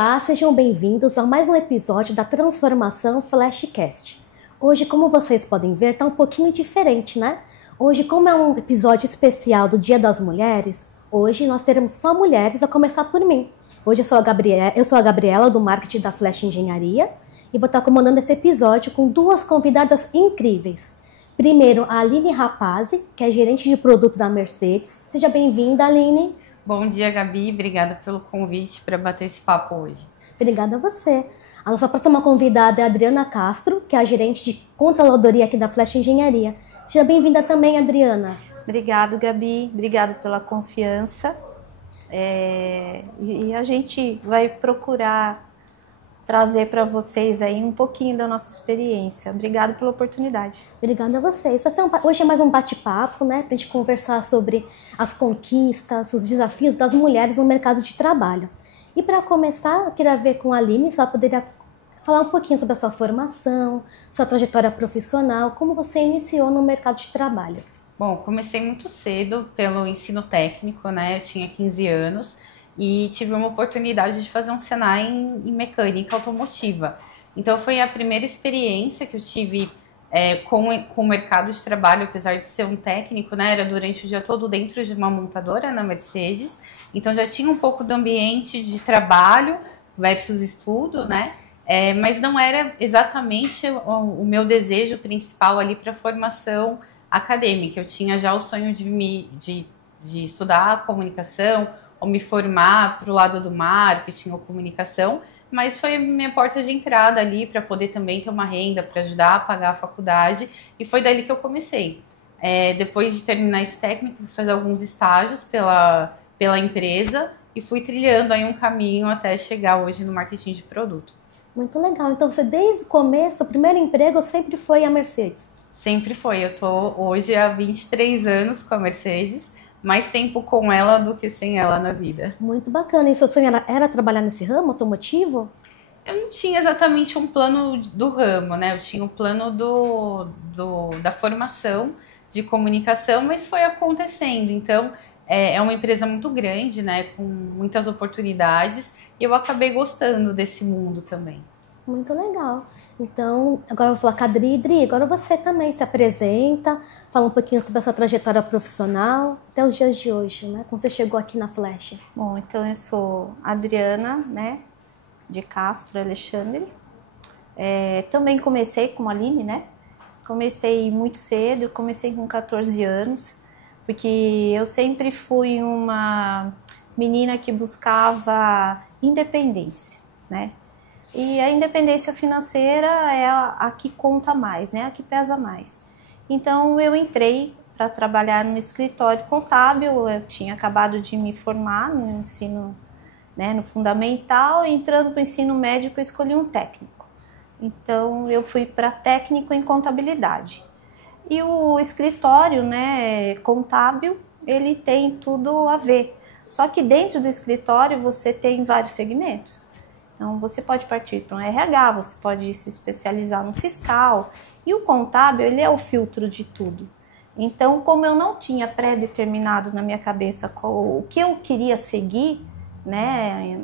Olá, sejam bem-vindos a mais um episódio da Transformação Flashcast. Hoje, como vocês podem ver, tá um pouquinho diferente, né? Hoje, como é um episódio especial do Dia das Mulheres, hoje nós teremos só mulheres, a começar por mim. Hoje eu sou a Gabriela, do marketing da Flash Engenharia, e vou estar comandando esse episódio com duas convidadas incríveis. Primeiro, a Aline Rapazzi, que é gerente de produto da Mercedes. Seja bem-vinda, Aline. Bom dia, Gabi. Obrigada pelo convite para bater esse papo hoje. Obrigada a você. A nossa próxima convidada é a Adriana Castro, que é a gerente de controladoria aqui da Flash Engenharia. Seja bem-vinda também, Adriana. Obrigada, Gabi. Obrigada pela confiança. E a gente vai procurar trazer para vocês aí um pouquinho da nossa experiência. Obrigada pela oportunidade. Obrigada a vocês. Hoje é mais um bate-papo, né? Para a gente conversar sobre as conquistas, os desafios das mulheres no mercado de trabalho. E para começar, eu queria ver com a Aline, se ela poderia falar um pouquinho sobre a sua formação, sua trajetória profissional, como você iniciou no mercado de trabalho. Bom, comecei muito cedo pelo ensino técnico, né? Eu tinha 15 anos. E tive uma oportunidade de fazer um Senai em mecânica automotiva. Então foi a primeira experiência que eu tive com o mercado de trabalho, apesar de ser um técnico, né? Era durante o dia todo dentro de uma montadora na Mercedes. Então já tinha um pouco do ambiente de trabalho versus estudo, né? Mas não era exatamente o meu desejo principal ali para a formação acadêmica. Eu tinha já o sonho de estudar comunicação, ou me formar para o lado do marketing ou comunicação, mas foi a minha porta de entrada ali para poder também ter uma renda, para ajudar a pagar a faculdade, e foi dali que eu comecei. Depois de terminar esse técnico, fui fazer alguns estágios pela empresa e fui trilhando aí um caminho até chegar hoje no marketing de produto. Muito legal. Então você, desde o começo, o primeiro emprego sempre foi a Mercedes? Sempre foi. Eu tô hoje há 23 anos com a Mercedes, mais tempo com ela do que sem ela na vida. Muito bacana. E seu sonho era trabalhar nesse ramo automotivo? Eu não tinha exatamente um plano do ramo, né? Eu tinha o plano da formação de comunicação, mas foi acontecendo. Então, é uma empresa muito grande, né? Com muitas oportunidades. E eu acabei gostando desse mundo também. Muito legal. Então, agora eu vou falar com a Dri. Agora você também se apresenta, fala um pouquinho sobre a sua trajetória profissional até os dias de hoje, né? Como você chegou aqui na Flash. Bom, então eu sou Adriana, né, de Castro Alexandre. Também comecei como Aline, né? Comecei muito cedo, comecei com 14 anos, porque eu sempre fui uma menina que buscava independência, né? E a independência financeira é a que conta mais, né? A que pesa mais. Então eu entrei para trabalhar no escritório contábil. Eu tinha acabado de me formar no ensino, né, no fundamental, e entrando para o ensino médio eu escolhi um técnico. Então eu fui para técnico em contabilidade. E o escritório, né, contábil, ele tem tudo a ver. Só que dentro do escritório você tem vários segmentos. Então, você pode partir para um RH, você pode se especializar no fiscal. E o contábil, ele é o filtro de tudo. Então, como eu não tinha pré-determinado na minha cabeça o que eu queria seguir, né,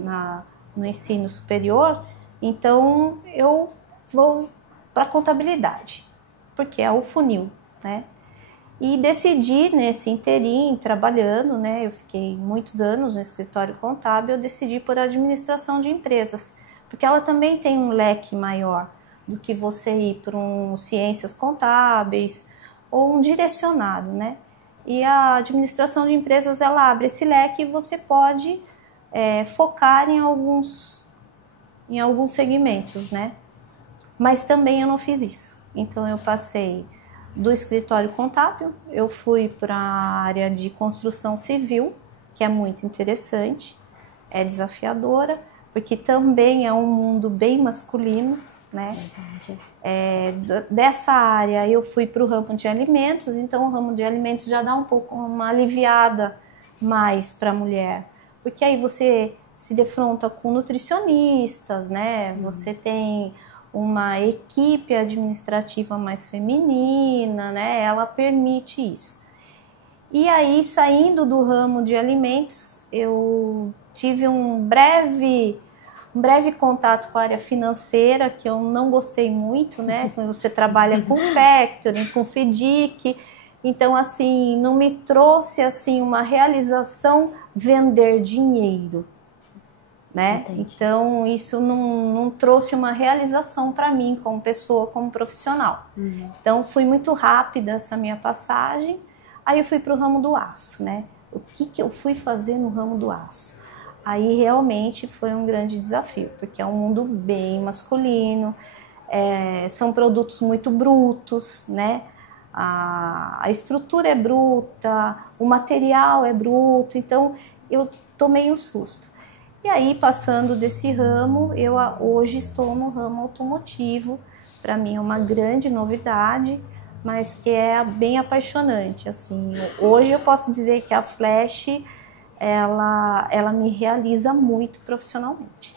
no ensino superior, então eu vou para a contabilidade, porque é o funil, né? E decidi, nesse interim, trabalhando, né, eu fiquei muitos anos no escritório contábil, eu decidi por administração de empresas, porque ela também tem um leque maior do que você ir para ciências contábeis ou um direcionado, né? E a administração de empresas, ela abre esse leque e você pode focar em alguns segmentos, né? Mas também eu não fiz isso. Então eu passei do escritório contábil, eu fui para a área de construção civil, que é muito interessante, é desafiadora, porque também é um mundo bem masculino, né? Dessa área eu fui para o ramo de alimentos, então o ramo de alimentos já dá um pouco uma aliviada mais para a mulher, porque aí você se defronta com nutricionistas, né? Você tem uma equipe administrativa mais feminina, né? Ela permite isso. E aí, saindo do ramo de alimentos, eu tive um breve um breve contato com a área financeira, que eu não gostei muito, né? Quando você trabalha com factoring, com FDIC, então, assim, não me trouxe, assim, uma realização vender dinheiro, né? Entendi. Então, isso não trouxe uma realização para mim, como pessoa, como profissional. Então, fui muito rápida essa minha passagem, aí eu fui para o ramo do aço, né? O que eu fui fazer no ramo do aço? Aí realmente foi um grande desafio, porque é um mundo bem masculino, são produtos muito brutos, né? A estrutura é bruta, o material é bruto, então eu tomei um susto. E aí, passando desse ramo, eu hoje estou no ramo automotivo. Para mim é uma grande novidade, mas que é bem apaixonante. Assim, hoje eu posso dizer que a Flash ela me realiza muito profissionalmente.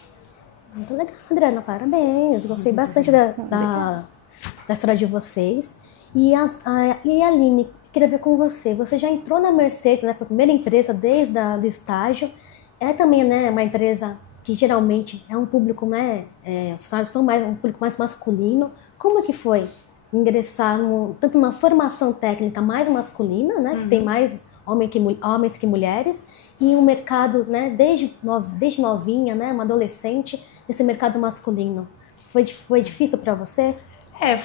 Muito legal, Adriana, parabéns. Gostei bastante da história de vocês. E a Aline, queria ver com você. Você já entrou na Mercedes, né? Foi a primeira empresa desde o estágio. É também, né, uma empresa que geralmente é um público, né? Os salários são um público mais masculino. Como é que foi ingressar tanto numa formação técnica mais masculina, né? Que tem mais homens que mulheres, e um mercado, né, desde novinha, né, uma adolescente, esse mercado masculino. Foi difícil para você?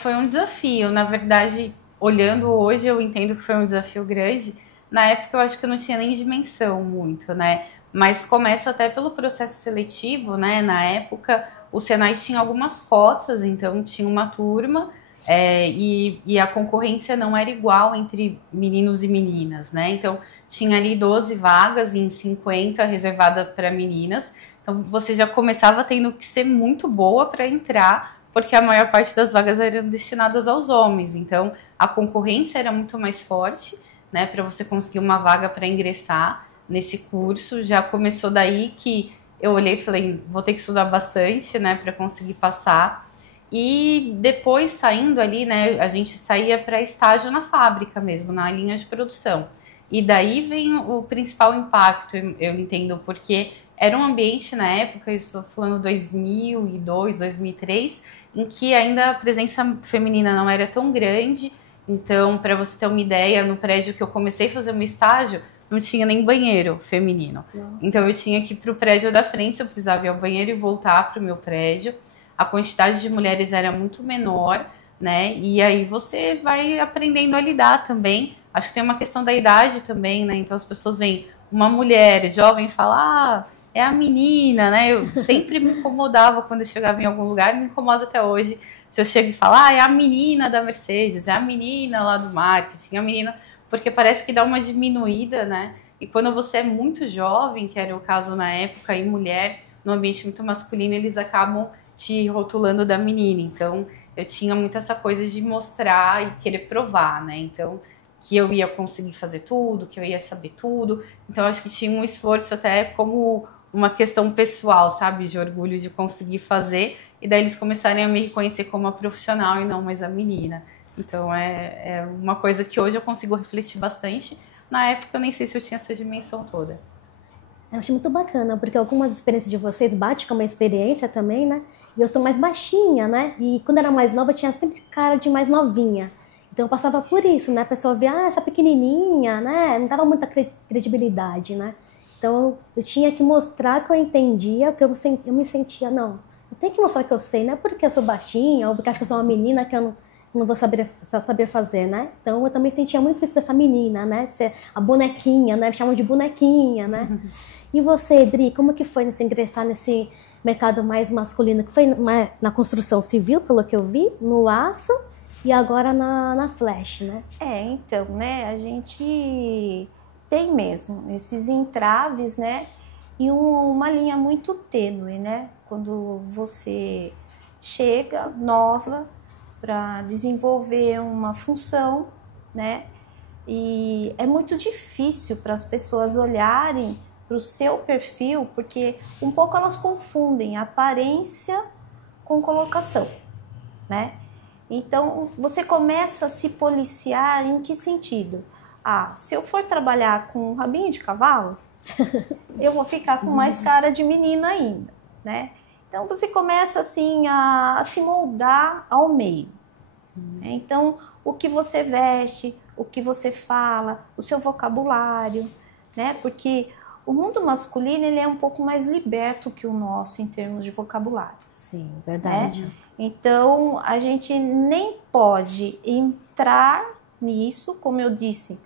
Foi um desafio. Na verdade, olhando hoje, eu entendo que foi um desafio grande. Na época, eu acho que eu não tinha nem dimensão muito, né? Mas começa até pelo processo seletivo, né? Na época, o Senai tinha algumas cotas, então tinha uma turma, e a concorrência não era igual entre meninos e meninas, né? Então, tinha ali 12 vagas em 50 reservada para meninas. Então, você já começava tendo que ser muito boa para entrar, porque a maior parte das vagas eram destinadas aos homens. Então, a concorrência era muito mais forte, né? Para você conseguir uma vaga para ingressar nesse curso. Já começou daí que eu olhei e falei, vou ter que estudar bastante, né? Para conseguir passar. E depois, saindo ali, né? A gente saía para estágio na fábrica mesmo, na linha de produção. E daí vem o principal impacto, eu entendo, porque era um ambiente na época, eu estou falando 2002, 2003, em que ainda a presença feminina não era tão grande. Então, para você ter uma ideia, no prédio que eu comecei a fazer o meu estágio, não tinha nem banheiro feminino. Nossa. Então, eu tinha que ir para o prédio da frente, eu precisava ir ao banheiro e voltar para o meu prédio. A quantidade de mulheres era muito menor, né? E aí você vai aprendendo a lidar também. Acho que tem uma questão da idade também, né? Então, as pessoas veem uma mulher jovem e falam, é a menina, né? Eu sempre me incomodava quando eu chegava em algum lugar, me incomoda até hoje. Se eu chego e falo, é a menina da Mercedes, é a menina lá do marketing, a menina... Porque parece que dá uma diminuída, né? E quando você é muito jovem, que era o caso na época, e mulher, no ambiente muito masculino, eles acabam te rotulando da menina. Então, eu tinha muito essa coisa de mostrar e querer provar, né? Então, que eu ia conseguir fazer tudo, que eu ia saber tudo. Então, acho que tinha um esforço até como uma questão pessoal, sabe? De orgulho de conseguir fazer. E daí eles começarem a me reconhecer como a profissional e não mais a menina. Então, é uma coisa que hoje eu consigo refletir bastante. Na época, eu nem sei se eu tinha essa dimensão toda. Eu acho muito bacana, porque algumas experiências de vocês batem com a minha experiência também, né? E eu sou mais baixinha, né? E quando eu era mais nova, eu tinha sempre cara de mais novinha. Então eu passava por isso, né? A pessoa via, essa pequenininha, né? Não dava muita credibilidade, né? Então eu tinha que mostrar que eu entendia, porque eu me sentia, não, eu tenho que mostrar que eu sei, não é porque eu sou baixinha ou porque acho que eu sou uma menina que eu não vou saber fazer, né? Então eu também sentia muito isso dessa menina, né? Ser a bonequinha, né? Me chamam de bonequinha, né? E você, Edri, como que foi ingressar nesse mercado mais masculino, que foi na construção civil, pelo que eu vi, no aço, e agora na Flash, né? Então, né, a gente tem mesmo esses entraves, né, e uma linha muito tênue, né, quando você chega nova para desenvolver uma função, né, e é muito difícil para as pessoas olharem para o seu perfil, porque um pouco elas confundem aparência com colocação, né? Então, você começa a se policiar em que sentido? Se eu for trabalhar com um rabinho de cavalo, eu vou ficar com mais cara de menina ainda, né? Então você começa assim a se moldar ao meio. Então o que você veste, o que você fala, o seu vocabulário, né? Porque o mundo masculino ele é um pouco mais liberto que o nosso em termos de vocabulário. Sim, verdade. Né? Então a gente nem pode entrar nisso, como eu disse,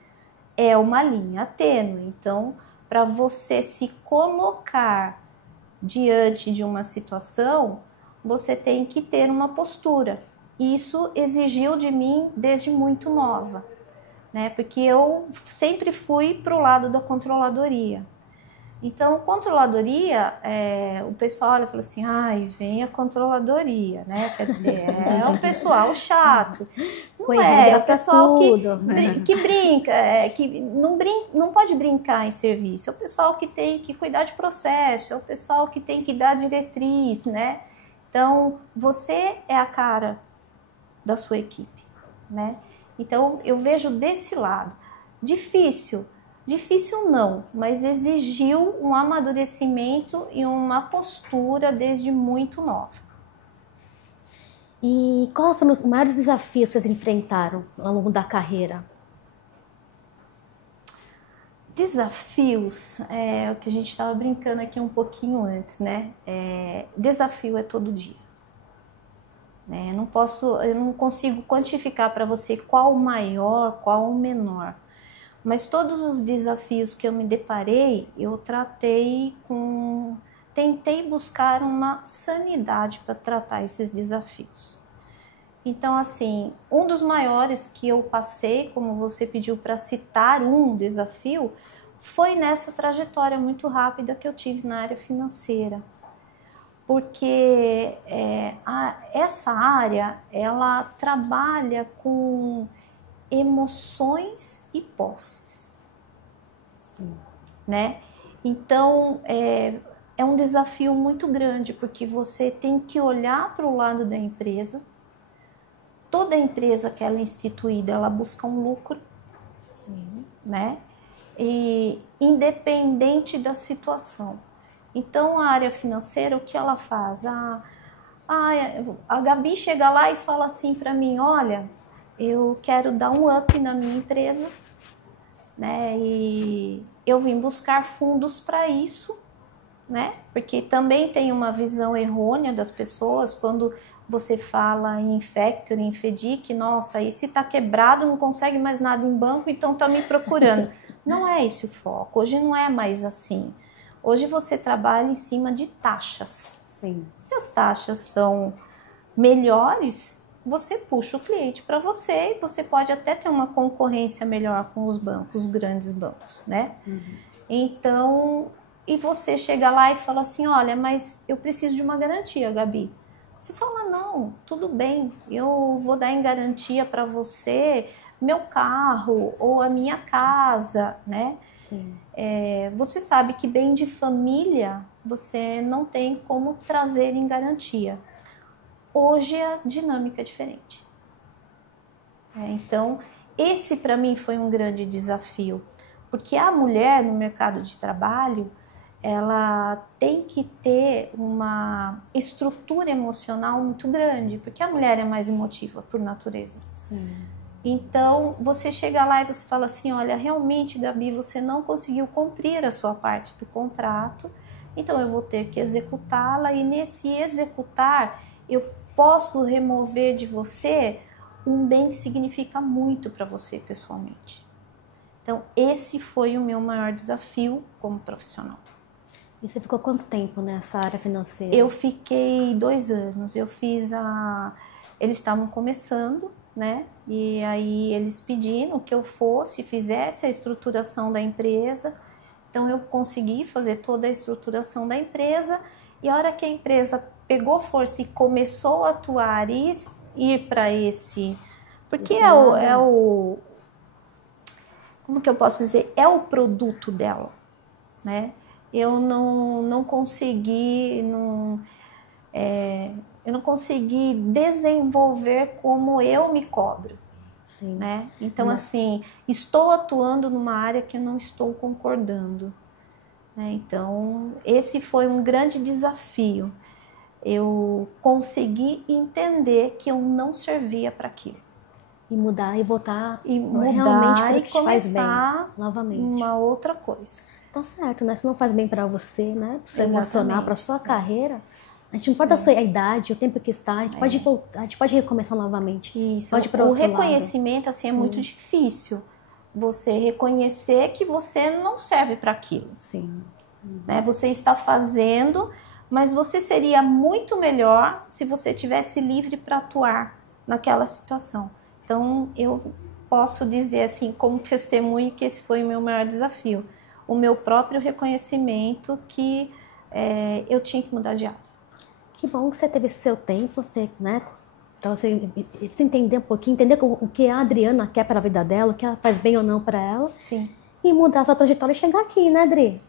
é uma linha tênue. Então, para você se colocar diante de uma situação, você tem que ter uma postura. Isso exigiu de mim desde muito nova, né? Porque eu sempre fui para o lado da controladoria. Então, controladoria, o pessoal olha e fala assim, ai, vem a controladoria, né? Quer dizer, é o pessoal chato. Não é o pessoal que brinca, que não pode brincar em serviço. É o pessoal que tem que cuidar de processo, é o pessoal que tem que dar diretriz, né? Então, você é a cara da sua equipe, né? Então, eu vejo desse lado. Difícil não, mas exigiu um amadurecimento e uma postura desde muito nova. E quais foram os maiores desafios que vocês enfrentaram ao longo da carreira? Desafios, é o que a gente estava brincando aqui um pouquinho antes, né? Desafio é todo dia. Né? Eu não consigo quantificar para você qual o maior, qual o menor. Mas todos os desafios que eu me deparei, eu tentei buscar uma sanidade para tratar esses desafios. Então, assim, um dos maiores que eu passei, como você pediu para citar um desafio, foi nessa trajetória muito rápida que eu tive na área financeira. Porque essa área, ela trabalha com emoções e posses. Sim. Né? Então, é um desafio muito grande, porque você tem que olhar para o lado da empresa. Toda empresa que ela é instituída, ela busca um lucro. Sim. Né? E independente da situação. Então, a área financeira, o que ela faz? A Gabi chega lá e fala assim para mim, olha, eu quero dar um up na minha empresa, né? E eu vim buscar fundos para isso, né? Porque também tem uma visão errônea das pessoas quando você fala em factoring, em FDIC, nossa, aí se tá quebrado, não consegue mais nada em banco, então tá me procurando. Não é esse o foco, hoje não é mais assim. Hoje você trabalha em cima de taxas. Sim. Se as taxas são melhores, você puxa o cliente para você e você pode até ter uma concorrência melhor com os bancos, os grandes bancos, né? Uhum. Então, e você chega lá e fala assim, olha, mas eu preciso de uma garantia, Gabi. Você fala, não, tudo bem, eu vou dar em garantia para você meu carro ou a minha casa, né? Sim. Você sabe que bem de família você não tem como trazer em garantia. Hoje a dinâmica é diferente. Então, esse para mim foi um grande desafio, porque a mulher no mercado de trabalho, ela tem que ter uma estrutura emocional muito grande, porque a mulher é mais emotiva por natureza. Sim. Então, você chega lá e você fala assim, olha, realmente, Gabi, você não conseguiu cumprir a sua parte do contrato, então eu vou ter que executá-la, e nesse executar, eu posso remover de você um bem que significa muito para você pessoalmente. Então, esse foi o meu maior desafio como profissional. E você ficou quanto tempo nessa área financeira? Eu fiquei 2 anos, eles estavam começando, né? E aí eles pediram que eu fizesse a estruturação da empresa. Então eu consegui fazer toda a estruturação da empresa, e a hora que a empresa pegou força e começou a atuar e ir para esse... Porque como que eu posso dizer? É o produto dela, né? Eu não consegui... eu não consegui desenvolver como eu me cobro. Sim. Né? Então, assim, estou atuando numa área que eu não estou concordando. Né? Então, esse foi um grande desafio. eu consegui entender que eu não servia para aquilo. E mudar e voltar E realmente mudar para o e que te faz bem, começar novamente. uma outra coisa. Tá certo, né? Se não faz bem para você, né? Para seu Exatamente. emocional, para sua carreira, a gente não importa a idade, o tempo que está, a gente pode voltar, a gente pode recomeçar novamente. Isso. Pode ir para O outro reconhecimento assim é muito difícil. Você reconhecer que você não serve para aquilo. Sim. Né? Você está fazendo, mas você seria muito melhor se você tivesse livre para atuar naquela situação. Então, eu posso dizer assim, como testemunho, que esse foi o meu maior desafio. O meu próprio reconhecimento que eu tinha que mudar de área. Que bom que você teve esse seu tempo, você, né? Para você se entender um pouquinho, entender o que a Adriana quer para a vida dela, o que ela faz bem ou não para ela. Sim. E mudar sua trajetória e chegar aqui, né, Adri?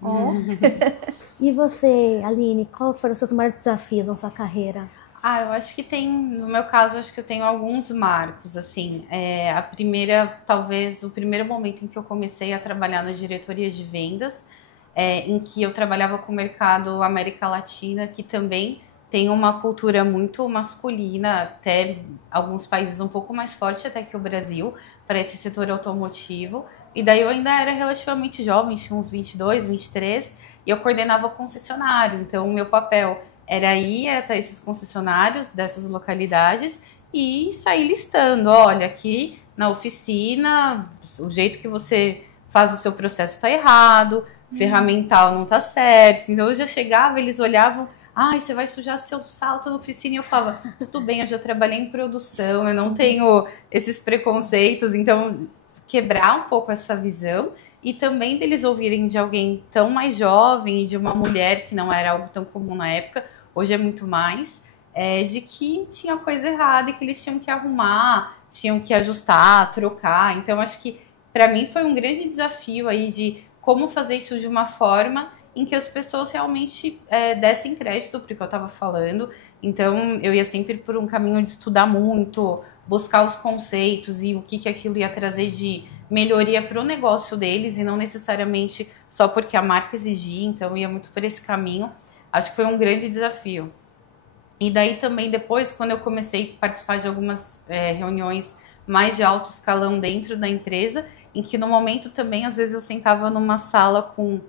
E você, Aline, quais foram os seus maiores desafios na sua carreira? Eu acho que no meu caso, acho que eu tenho alguns marcos, assim. A primeira, talvez, o primeiro momento em que eu comecei a trabalhar na diretoria de vendas, em que eu trabalhava com o mercado América Latina, que também tem uma cultura muito masculina, até alguns países um pouco mais forte até que o Brasil, para esse setor automotivo. E daí eu ainda era relativamente jovem, tinha uns 22, 23, e eu coordenava concessionário. Então, o meu papel era ir até esses concessionários dessas localidades e sair listando. Olha, aqui na oficina, o jeito que você faz o seu processo está errado, ferramental não está certo. Então, eu já chegava, eles olhavam, você vai sujar seu salto na oficina. E eu falava, tudo bem, eu já trabalhei em produção, eu não tenho esses preconceitos. Então, quebrar um pouco essa visão. E também deles ouvirem de alguém tão mais jovem e de uma mulher, que não era algo tão comum na época, hoje é muito mais, de que tinha coisa errada e que eles tinham que arrumar, tinham que ajustar, trocar. Então, acho que para mim foi um grande desafio aí de como fazer isso de uma forma em que as pessoas realmente dessem crédito para o que eu estava falando. Então, eu ia sempre por um caminho de estudar muito, buscar os conceitos e o que aquilo ia trazer de melhoria para o negócio deles e não necessariamente só porque a marca exigia. Então, eu ia muito por esse caminho. Acho que foi um grande desafio. E daí também depois, quando eu comecei a participar de algumas reuniões mais de alto escalão dentro da empresa, em que no momento também, às vezes eu sentava numa sala com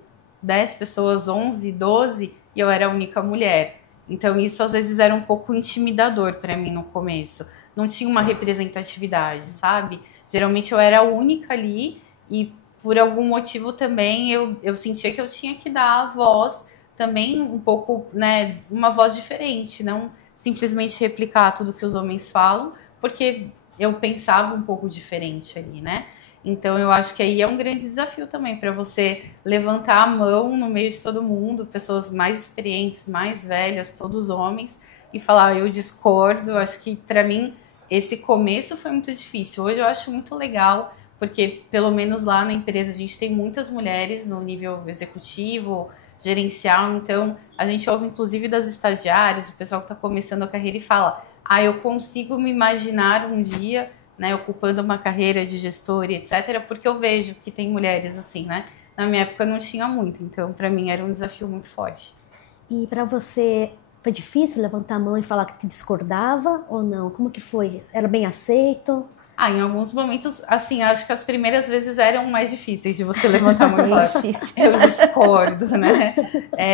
10 pessoas, 11, 12, e eu era a única mulher. Então isso às vezes era um pouco intimidador para mim no começo. Não tinha uma representatividade, sabe? Geralmente eu era a única ali e por algum motivo também eu sentia que eu tinha que dar a voz também um pouco, né, uma voz diferente, não simplesmente replicar tudo que os homens falam, porque eu pensava um pouco diferente ali, né? Então eu acho que aí é um grande desafio também para você levantar a mão no meio de todo mundo, pessoas mais experientes, mais velhas, todos homens, e falar, eu discordo. Acho que para mim esse começo foi muito difícil. Hoje eu acho muito legal, porque pelo menos lá na empresa a gente tem muitas mulheres no nível executivo, gerencial, então a gente ouve inclusive das estagiárias, o pessoal que está começando a carreira e fala, eu consigo me imaginar um dia, né, ocupando uma carreira de gestora, etc, porque eu vejo que tem mulheres assim, né? Na minha época não tinha muito, então para mim era um desafio muito forte. E para você foi difícil levantar a mão e falar que discordava ou não? Como que foi? Era bem aceito? Em alguns momentos, assim, acho que as primeiras vezes eram mais difíceis de você levantar a mão e falar, eu discordo, né?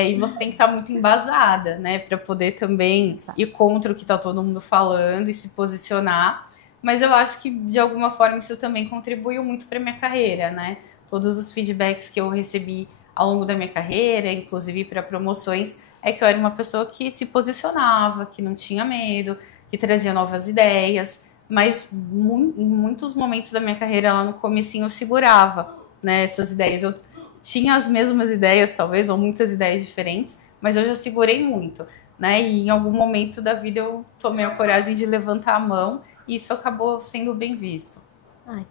E você tem que estar muito embasada, né? Para poder também ir contra o que está todo mundo falando e se posicionar. Mas eu acho que, de alguma forma, isso também contribuiu muito para minha carreira, né? Todos os feedbacks que eu recebi ao longo da minha carreira, inclusive para promoções, é que eu era uma pessoa que se posicionava, que não tinha medo, que trazia novas ideias. Mas em muitos momentos da minha carreira lá no comecinho eu segurava, né, essas ideias. Eu tinha as mesmas ideias, talvez, ou muitas ideias diferentes, mas eu já segurei muito, né? E em algum momento da vida eu tomei a coragem de levantar a mão e isso acabou sendo bem visto.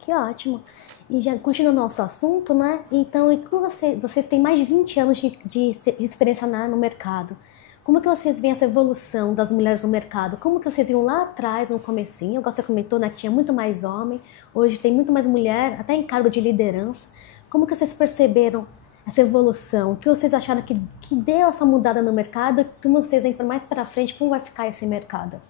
Que ótimo. E já continuando o nosso assunto, né? Então, e como vocês têm mais de 20 anos de experiência no mercado. Como que vocês veem essa evolução das mulheres no mercado? Como que vocês viram lá atrás, no comecinho? Você comentou, né, que tinha muito mais homem. Hoje tem muito mais mulher, até em cargo de liderança. Como que vocês perceberam essa evolução? O que vocês acharam que deu essa mudada no mercado? Como vocês entram mais para frente, como vai ficar esse mercado?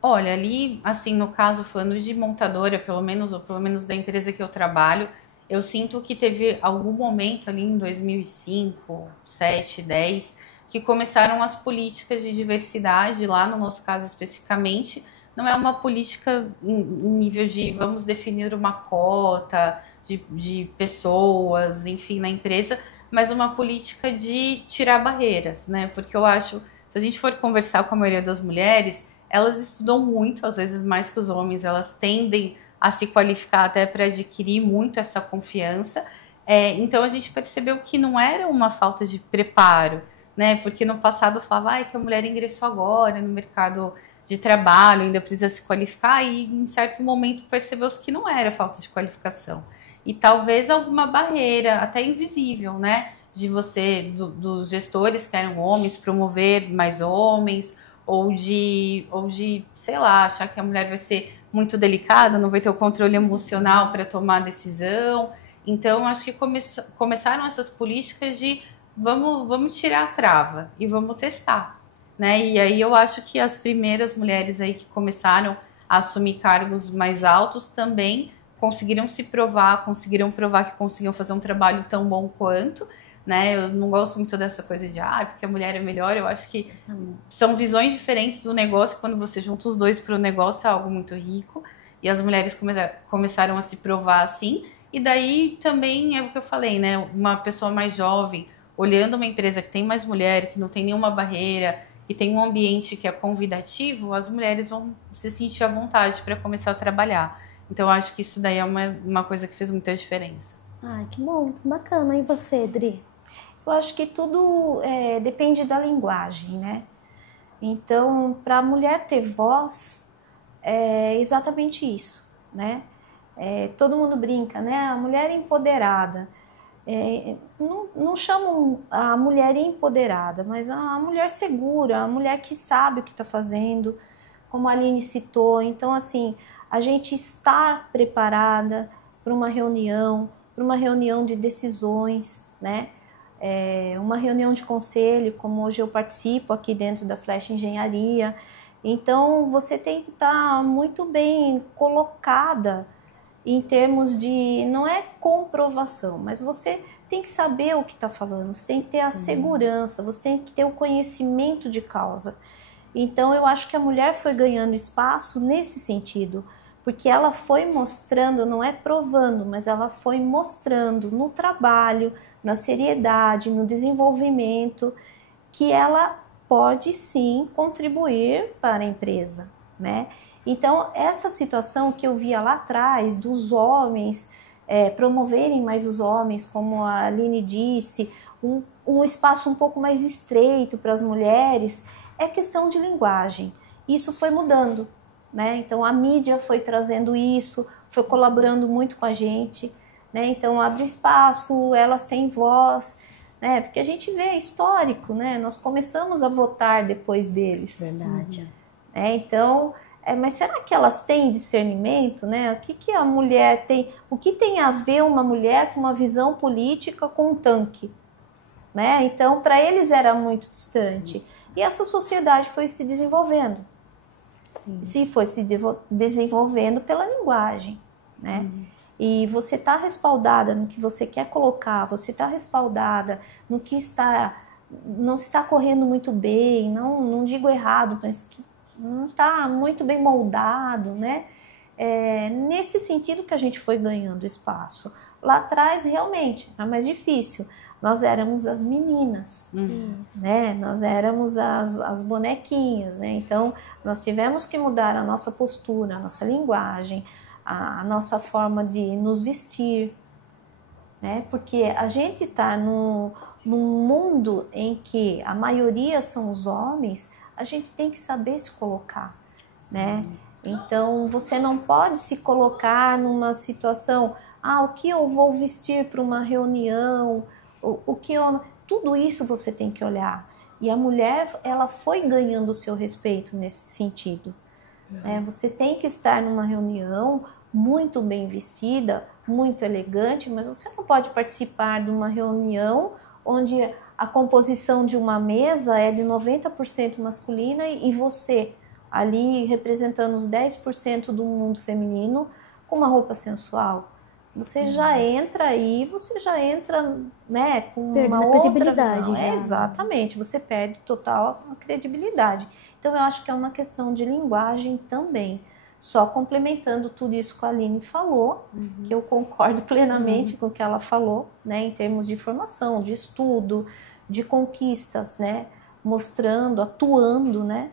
Olha, ali, assim, no caso, falando de montadora, ou pelo menos da empresa que eu trabalho, eu sinto que teve algum momento ali em 2005, 2007, 2010, que começaram as políticas de diversidade, lá no nosso caso especificamente, não é uma política em nível de vamos definir uma cota de pessoas, enfim, na empresa, mas uma política de tirar barreiras, né? Porque eu acho, se a gente for conversar com a maioria das mulheres, elas estudam muito, às vezes mais que os homens, elas tendem a se qualificar até para adquirir muito essa confiança. Então a gente percebeu que não era uma falta de preparo, né? Porque no passado falava que a mulher ingressou agora no mercado de trabalho, ainda precisa se qualificar, e em certo momento percebeu-se que não era falta de qualificação. E talvez alguma barreira, até invisível, né? Dos gestores que eram homens, promover mais homens, ou de, sei lá, achar que a mulher vai ser muito delicada, não vai ter o controle emocional para tomar decisão. Então, acho que começaram essas políticas de vamos tirar a trava e vamos testar, né? E aí eu acho que as primeiras mulheres aí que começaram a assumir cargos mais altos também conseguiram conseguiram provar que conseguiam fazer um trabalho tão bom quanto, né? Eu não gosto muito dessa coisa de porque a mulher é melhor. Eu acho que são visões diferentes do negócio. Quando você junta os dois para o negócio, é algo muito rico. E as mulheres começaram a se provar assim. E daí também é o que eu falei, né? Uma pessoa mais jovem, olhando uma empresa que tem mais mulher, que não tem nenhuma barreira, que tem um ambiente que é convidativo, as mulheres vão se sentir à vontade para começar a trabalhar. Então, eu acho que isso daí é uma coisa que fez muita diferença. Ai, que bom, que bacana. E você, Dri? Eu acho que tudo depende da linguagem, né? Então, para a mulher ter voz, é exatamente isso, né? Todo mundo brinca, né? A mulher empoderada. Não chamam a mulher empoderada, mas a mulher segura, a mulher que sabe o que está fazendo, como a Aline citou. Então, assim, a gente estar preparada para uma reunião de decisões, né? Uma reunião de conselho, como hoje eu participo aqui dentro da Flash Engenharia. Então, você tem que estar muito bem colocada em termos de, não é comprovação, mas você tem que saber o que está falando, você tem que ter a segurança, você tem que ter o conhecimento de causa. Então, eu acho que a mulher foi ganhando espaço nesse sentido, porque ela foi mostrando, não é provando, mas ela foi mostrando no trabalho, na seriedade, no desenvolvimento, que ela pode sim contribuir para a empresa, né? Então, essa situação que eu via lá atrás, dos homens promoverem mais os homens, como a Aline disse, um espaço um pouco mais estreito para as mulheres, é questão de linguagem. Isso foi mudando, né? Então, a mídia foi trazendo isso, foi colaborando muito com a gente, né? Então, abre espaço, elas têm voz, né? Porque a gente vê histórico, né? Nós começamos a votar depois deles. Verdade. Então, mas será que elas têm discernimento, né? O que a mulher tem? O que tem a ver uma mulher com uma visão política com um tanque, né? Então, para eles era muito distante. E essa sociedade foi se desenvolvendo. Sim. Foi se desenvolvendo pela linguagem, né? E você está respaldada no que você quer colocar, você está respaldada no que não está correndo muito bem, não digo errado, mas que não está muito bem moldado, né? Nesse sentido que a gente foi ganhando espaço. Lá atrás, realmente, era mais difícil. Nós éramos as meninas, né? Nós éramos as bonequinhas, né? Então, nós tivemos que mudar a nossa postura, a nossa linguagem, a nossa forma de nos vestir, né? Porque a gente está num mundo em que a maioria são os homens, a gente tem que saber se colocar, né? Então, você não pode se colocar numa situação, o que eu vou vestir para uma reunião, tudo isso você tem que olhar. E a mulher, ela foi ganhando o seu respeito nesse sentido. Você tem que estar numa reunião muito bem vestida, muito elegante, mas você não pode participar de uma reunião onde a composição de uma mesa é de 90% masculina e você ali representando os 10% do mundo feminino com uma roupa sensual. Você já entra aí, você já entra, né, com uma outra visão. Exatamente, você perde total a credibilidade. Então eu acho que é uma questão de linguagem também. Só complementando tudo isso que a Aline falou, que eu concordo plenamente com o que ela falou, né, em termos de formação, de estudo, de conquistas, né, mostrando, atuando, né,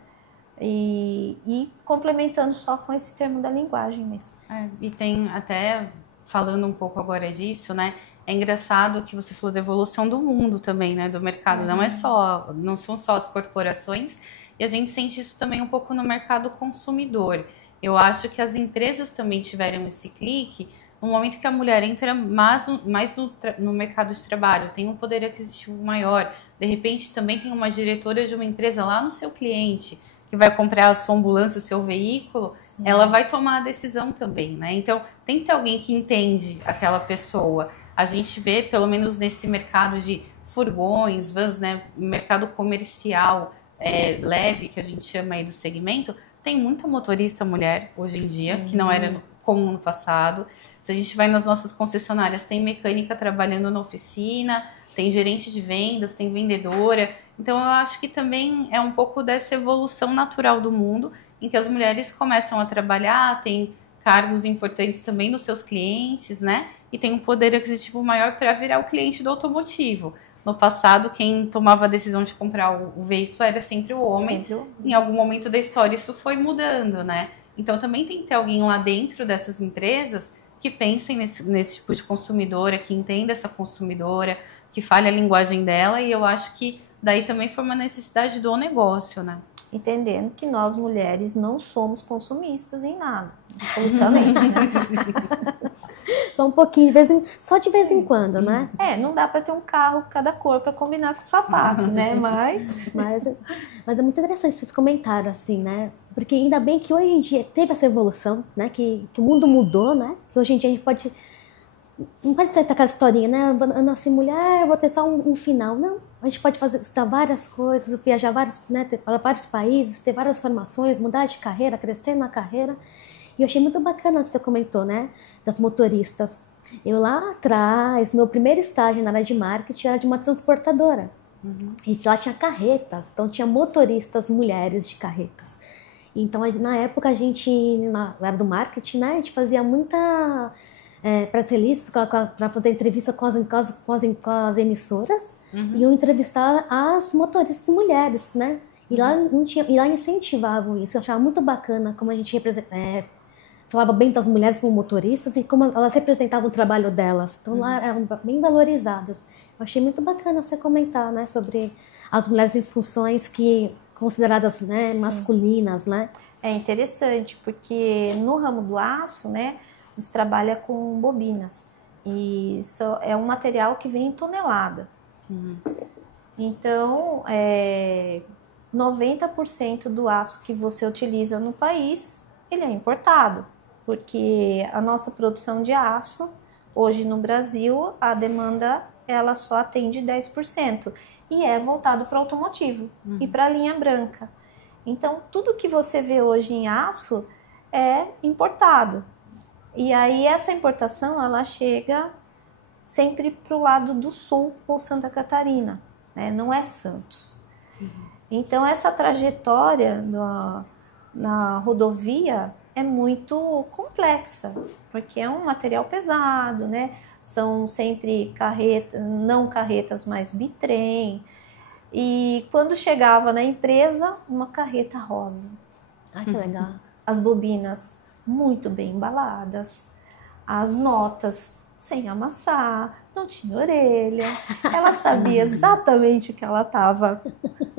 e complementando só com esse termo da linguagem mesmo. E tem até, falando um pouco agora disso, né, é engraçado que você falou da evolução do mundo também, né, do mercado, não são só as corporações, e a gente sente isso também um pouco no mercado consumidor. Eu acho que as empresas também tiveram esse clique no momento que a mulher entra mais no mercado de trabalho, tem um poder aquisitivo maior, de repente também tem uma diretora de uma empresa lá no seu cliente, que vai comprar a sua ambulância, o seu veículo, ela vai tomar a decisão também, né? Então, tem que ter alguém que entende aquela pessoa. A gente vê, pelo menos nesse mercado de furgões, vans, né? Mercado comercial leve, que a gente chama aí do segmento, tem muita motorista mulher hoje em dia, que não era comum no passado. Se a gente vai nas nossas concessionárias, tem mecânica trabalhando na oficina, tem gerente de vendas, tem vendedora. Então, eu acho que também é um pouco dessa evolução natural do mundo, em que as mulheres começam a trabalhar, tem cargos importantes também nos seus clientes, né? E tem um poder aquisitivo maior para virar o cliente do automotivo. No passado, quem tomava a decisão de comprar o veículo era sempre o homem. Em algum momento da história, isso foi mudando, né? Então, também tem que ter alguém lá dentro dessas empresas que pensem nesse tipo de consumidora, que entenda essa consumidora, que fale a linguagem dela. E eu acho que daí também foi uma necessidade do negócio, né? Entendendo que nós, mulheres, não somos consumistas em nada. Absolutamente. Só um pouquinho, só de vez em quando, né? Não dá para ter um carro cada cor para combinar com o sapato, né? Mas é muito interessante vocês comentaram assim, né? Porque ainda bem que hoje em dia teve essa evolução, né? Que o mundo mudou, né? Que hoje em dia a gente pode... Não pode ser aquela historinha, né? Eu nasci mulher, vou ter só um final. Não, a gente pode estudar várias coisas, viajar para vários países, ter várias formações, mudar de carreira, crescer na carreira. E eu achei muito bacana o que você comentou, né? Das motoristas. Eu lá atrás, meu primeiro estágio na área de marketing era de uma transportadora. E lá tinha carretas, então tinha motoristas mulheres de carretas. Então, na época, a gente, na área do marketing, né? A gente fazia muita... press releases para fazer entrevista com as emissoras e eu entrevistar as motoristas mulheres, né? E lá incentivavam isso. Eu achava muito bacana como a gente falava bem das mulheres como motoristas e como elas representavam o trabalho delas. Então lá eram bem valorizadas. Eu achei muito bacana você comentar, né, sobre as mulheres em funções consideradas, né, masculinas, né? É interessante porque no ramo do aço, né, se trabalha com bobinas e isso é um material que vem em tonelada. Então, 90% do aço que você utiliza no país, ele é importado, porque a nossa produção de aço, hoje no Brasil, a demanda ela só atende 10% e é voltado para o automotivo e para a linha branca. Então, tudo que você vê hoje em aço é importado. E aí essa importação, ela chega sempre para o lado do sul ou Santa Catarina, né? Não é Santos. Então essa trajetória na rodovia é muito complexa, porque é um material pesado, né? São sempre carretas, não carretas, mas bitrem. E quando chegava na empresa, uma carreta rosa. Que legal. As bobinas muito bem embaladas, as notas sem amassar, não tinha orelha, ela sabia exatamente o que ela estava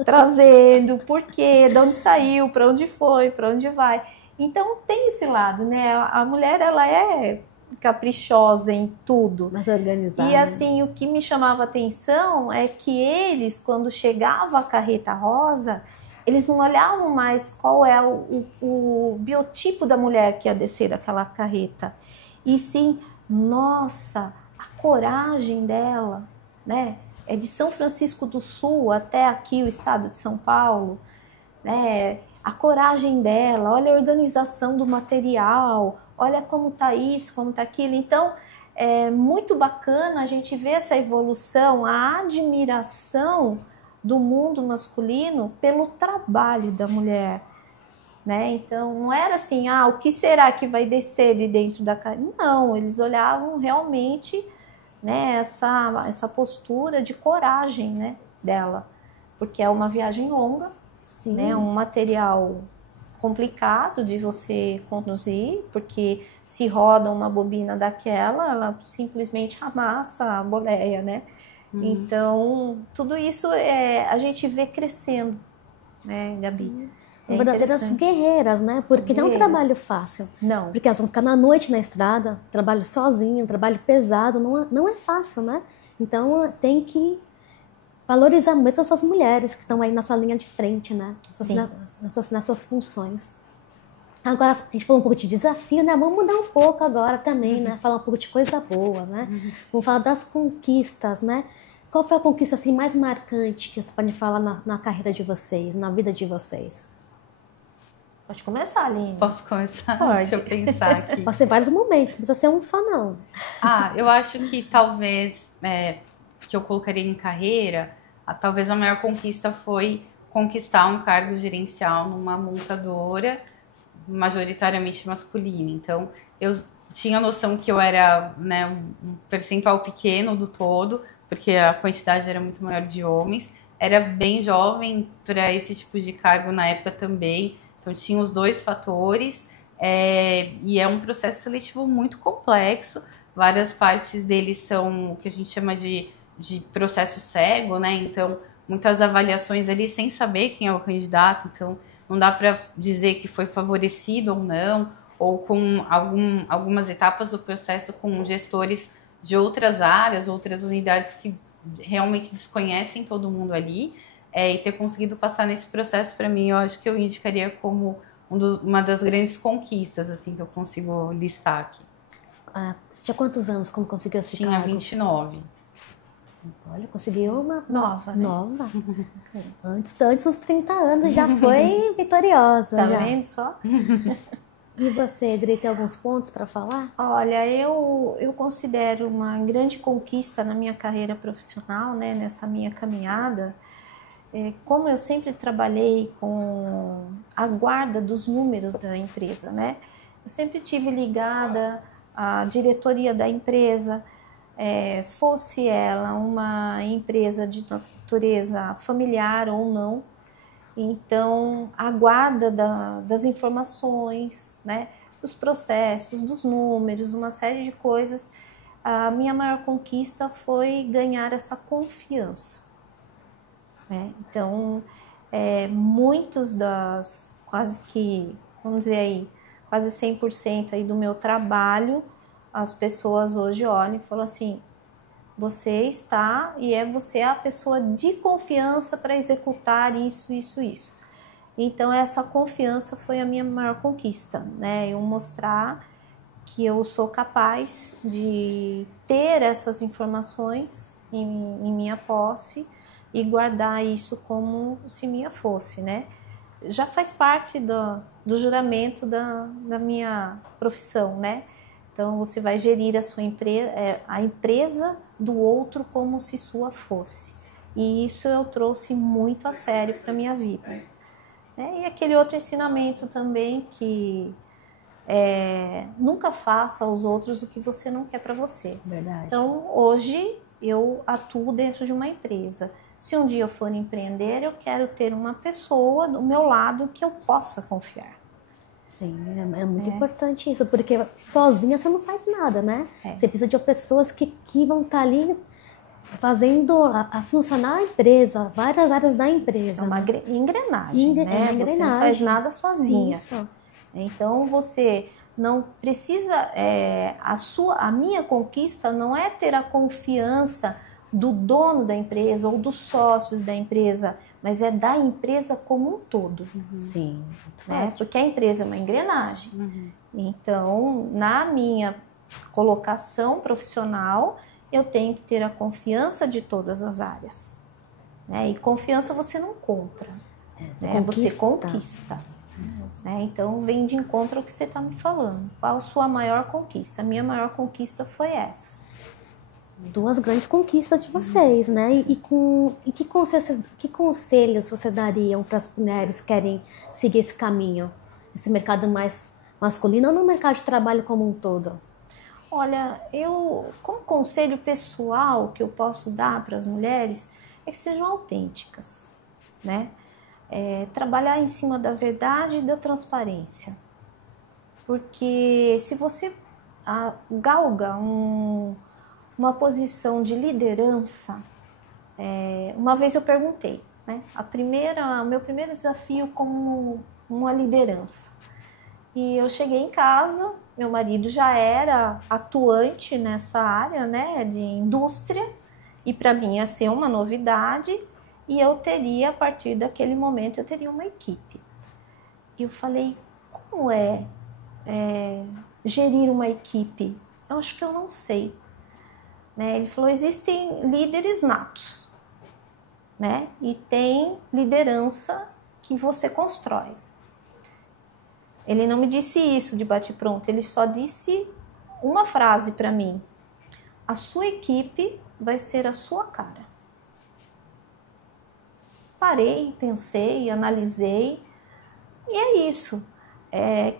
trazendo, por quê, de onde saiu, para onde foi, para onde vai. Então tem esse lado, né? A mulher, ela é caprichosa em tudo. Mais organizada. E assim, o que me chamava atenção é que eles, quando chegava a carreta rosa, eles não olhavam mais qual é o biotipo da mulher que ia descer daquela carreta, e sim, nossa, a coragem dela, né? É de São Francisco do Sul até aqui o estado de São Paulo, né? A coragem dela, olha a organização do material, olha como tá isso, como tá aquilo. Então, é muito bacana a gente ver essa evolução, a admiração do mundo masculino pelo trabalho da mulher, né? Então, não era assim, o que será que vai descer de dentro da casa? Não, eles olhavam realmente, né, essa postura de coragem, né, dela, porque é uma viagem longa, Sim. né, um material complicado de você conduzir, porque se roda uma bobina daquela, ela simplesmente amassa a boleia, né? Então, tudo isso a gente vê crescendo, né, Gabi? Sim. São verdadeiras guerreiras, né? Porque não é um trabalho fácil. Não. Porque elas vão ficar na noite na estrada, trabalho sozinho, trabalho pesado, não é fácil, né? Então tem que valorizar mesmo essas mulheres que estão aí nessa linha de frente, né? Nessas funções. Agora, a gente falou um pouco de desafio, né? Vamos mudar um pouco agora também, né? Falar um pouco de coisa boa, né? Vamos falar das conquistas, né? Qual foi a conquista assim, mais marcante que você pode falar na carreira de vocês, na vida de vocês? Pode começar, Aline. Posso começar? Pode. Deixa eu pensar aqui. Pode ser vários momentos, não precisa ser um só, não. Eu acho que talvez, que eu colocaria em carreira, talvez a maior conquista foi conquistar um cargo gerencial numa montadora majoritariamente masculina. Então, eu tinha a noção que eu era, né, um percentual pequeno do todo, porque a quantidade era muito maior de homens. Era bem jovem para esse tipo de cargo na época também. Então, tinha os dois fatores. E é um processo seletivo muito complexo. Várias partes dele são o que a gente chama de processo cego, né? Então, muitas avaliações ali sem saber quem é o candidato. Então, não dá para dizer que foi favorecido ou não, ou com algumas etapas do processo com gestores de outras áreas, outras unidades que realmente desconhecem todo mundo ali, e ter conseguido passar nesse processo, para mim, eu acho que eu indicaria como uma das grandes conquistas assim que eu consigo listar aqui. Você tinha quantos anos quando conseguiu esse Tinha cargo? 29. Olha, conseguiu uma Nova, né? Nova. Antes dos 30 anos já foi vitoriosa. Tá já. vendo só? E você, Adri, tem alguns pontos para falar? Olha, eu considero uma grande conquista na minha carreira profissional, né, nessa minha caminhada, como eu sempre trabalhei com a guarda dos números da empresa, né? Eu sempre tive ligada à diretoria da empresa, fosse ela uma empresa de natureza familiar ou não. Então, a guarda das informações, né, dos processos, dos números, uma série de coisas, a minha maior conquista foi ganhar essa confiança, né? Então, muitos quase que, vamos dizer aí, quase 100% aí do meu trabalho, as pessoas hoje olham e falam assim, você é a pessoa de confiança para executar isso. Então, essa confiança foi a minha maior conquista, né? Eu mostrar que eu sou capaz de ter essas informações em minha posse e guardar isso como se minha fosse, né? Já faz parte do juramento da minha profissão, né? Então, você vai gerir a empresa do outro como se sua fosse. E isso eu trouxe muito a sério para a minha vida. E aquele outro ensinamento também que nunca faça aos outros o que você não quer para você. Verdade. Então, hoje eu atuo dentro de uma empresa. Se um dia eu for empreender, eu quero ter uma pessoa do meu lado que eu possa confiar. Sim, é muito importante isso, porque sozinha você não faz nada, né? Você precisa de pessoas que vão estar ali fazendo a funcionar a empresa, várias áreas da empresa. É uma engrenagem, né? Você não faz nada sozinha. Isso. Então, você não precisa... a minha conquista não é ter a confiança do dono da empresa ou dos sócios da empresa, mas é da empresa como um todo. Sim. Né? Porque a empresa é uma engrenagem. Então, na minha colocação profissional, eu tenho que ter a confiança de todas as áreas. Né? E confiança você não compra, né? Você conquista. Né? Então, vem de encontro ao que você está me falando. Qual a sua maior conquista? A minha maior conquista foi essa. Duas grandes conquistas de vocês, né? E que conselhos você dariam para as mulheres que querem seguir esse caminho? Esse mercado mais masculino ou no mercado de trabalho como um todo? Olha, como conselho pessoal que eu posso dar para as mulheres é que sejam autênticas, né? Trabalhar em cima da verdade e da transparência. Porque se você galga uma posição de liderança, uma vez eu perguntei, né? O meu primeiro desafio como uma liderança. E eu cheguei em casa, meu marido já era atuante nessa área, né, de indústria, e para mim ia ser uma novidade, e eu teria, a partir daquele momento, eu teria uma equipe. E eu falei, como gerir uma equipe? Eu acho que eu não sei. Né? Ele falou, existem líderes natos, né? E tem liderança que você constrói. Ele não me disse isso de bate-pronto, ele só disse uma frase para mim. A sua equipe vai ser a sua cara. Parei, pensei, analisei, e é isso.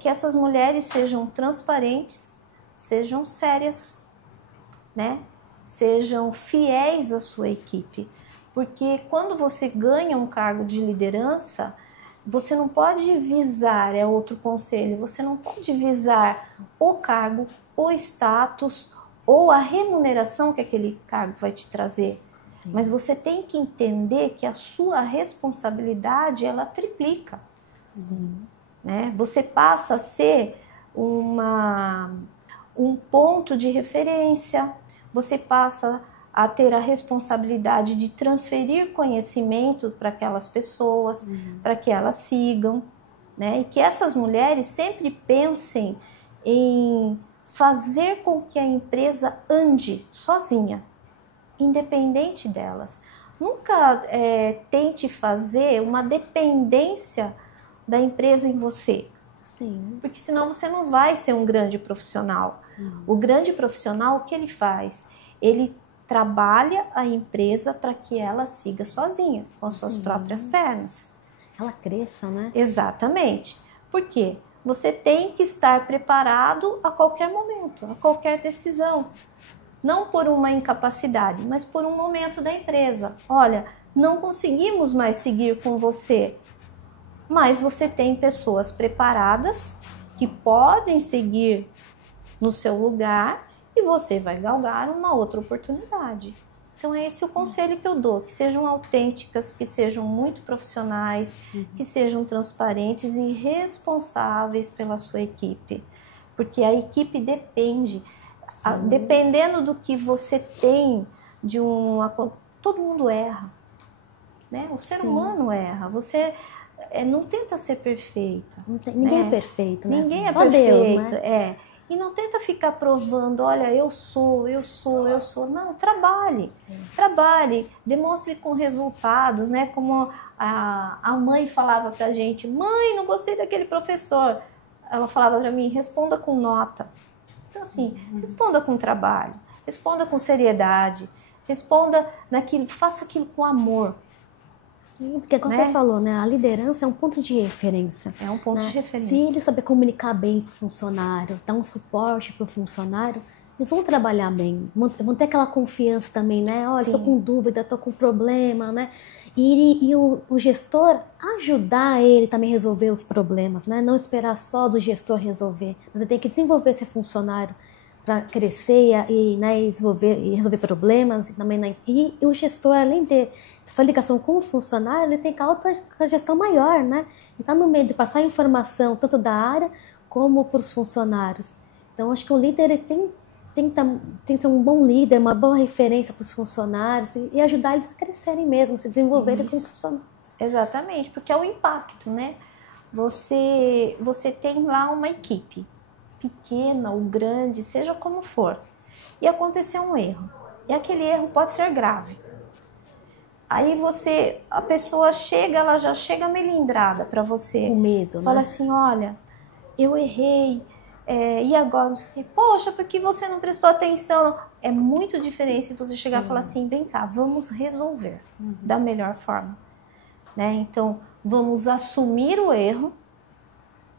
Que essas mulheres sejam transparentes, sejam sérias, né? Sejam fiéis à sua equipe. Porque quando você ganha um cargo de liderança, você não pode visar, é outro conselho, você não pode visar o cargo, o status ou a remuneração que aquele cargo vai te trazer. Sim. Mas você tem que entender que a sua responsabilidade, ela triplica. Sim. Né? Você passa a ser um ponto de referência, você passa a ter a responsabilidade de transferir conhecimento para aquelas pessoas, para que elas sigam, né? E que essas mulheres sempre pensem em fazer com que a empresa ande sozinha, independente delas. Nunca tente fazer uma dependência da empresa em você. Sim. Porque senão você não vai ser um grande profissional. O grande profissional, o que ele faz? Ele trabalha a empresa para que ela siga sozinha, com as suas próprias pernas. Ela cresça, né? Exatamente. Por quê? Você tem que estar preparado a qualquer momento, a qualquer decisão. Não por uma incapacidade, mas por um momento da empresa. Olha, não conseguimos mais seguir com você, mas você tem pessoas preparadas que podem seguir no seu lugar e você vai galgar uma outra oportunidade. Então é esse o conselho que eu dou, que sejam autênticas, que sejam muito profissionais, que sejam transparentes e responsáveis pela sua equipe. Porque a equipe depende, dependendo do que você tem, todo mundo erra. Né? O ser humano erra, você não tenta ser perfeita. Ninguém é perfeito, né? Ninguém é só perfeito, Deus, né? E não tenta ficar provando, olha, eu sou. Não, trabalhe, demonstre com resultados, né? Como a mãe falava pra gente, mãe, não gostei daquele professor. Ela falava pra mim, responda com nota. Então assim, responda com trabalho, responda com seriedade, responda naquilo, faça aquilo com amor. Sim, porque como você falou, né? A liderança é um ponto de referência. É um ponto de referência. Se ele saber comunicar bem para o funcionário, dar um suporte para o funcionário, eles vão trabalhar bem. Vão ter aquela confiança também, né? Olha, estou com dúvida, estou com problema, né? E o gestor ajudar ele também a resolver os problemas, né? Não esperar só do gestor resolver. Mas ele tem que desenvolver esse funcionário para crescer e resolver problemas. E o gestor, além de essa ligação com o funcionário, ele tem que a gestão maior, né? Ele está no meio de passar informação tanto da área como para os funcionários. Então, acho que o líder ele tem que ser um bom líder, uma boa referência para os funcionários e ajudar eles a crescerem mesmo, se desenvolverem como funcionários. Exatamente, porque é o impacto, né? Você tem lá uma equipe, pequena ou grande, seja como for, e aconteceu um erro. E aquele erro pode ser grave. Aí a pessoa chega, ela já chega melindrada para você. O medo, fala né? assim, olha, eu errei, e agora? Poxa, por que você não prestou atenção? É muito diferente se você chegar e falar assim, vem cá, vamos resolver da melhor forma. Né? Então, vamos assumir o erro,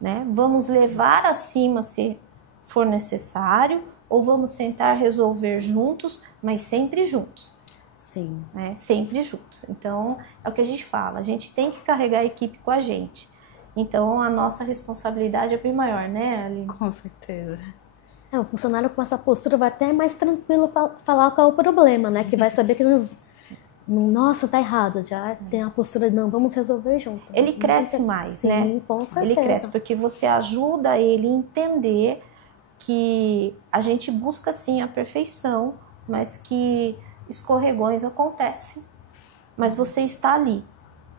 né? Vamos levar acima se for necessário, ou vamos tentar resolver juntos, mas sempre juntos. Sim. Né? Sempre juntos. Então, é o que a gente fala, a gente tem que carregar a equipe com a gente. Então, a nossa responsabilidade é bem maior, né, Aline? Com certeza. O funcionário com essa postura vai até mais tranquilo falar qual é o problema, né? Que vai saber que nossa, tá errado, já tem a postura de não, vamos resolver junto. Ele cresce mais, sim, né? Sim, com certeza. Ele cresce porque você ajuda ele a entender que a gente busca sim a perfeição, mas que escorregões acontecem. Mas você está ali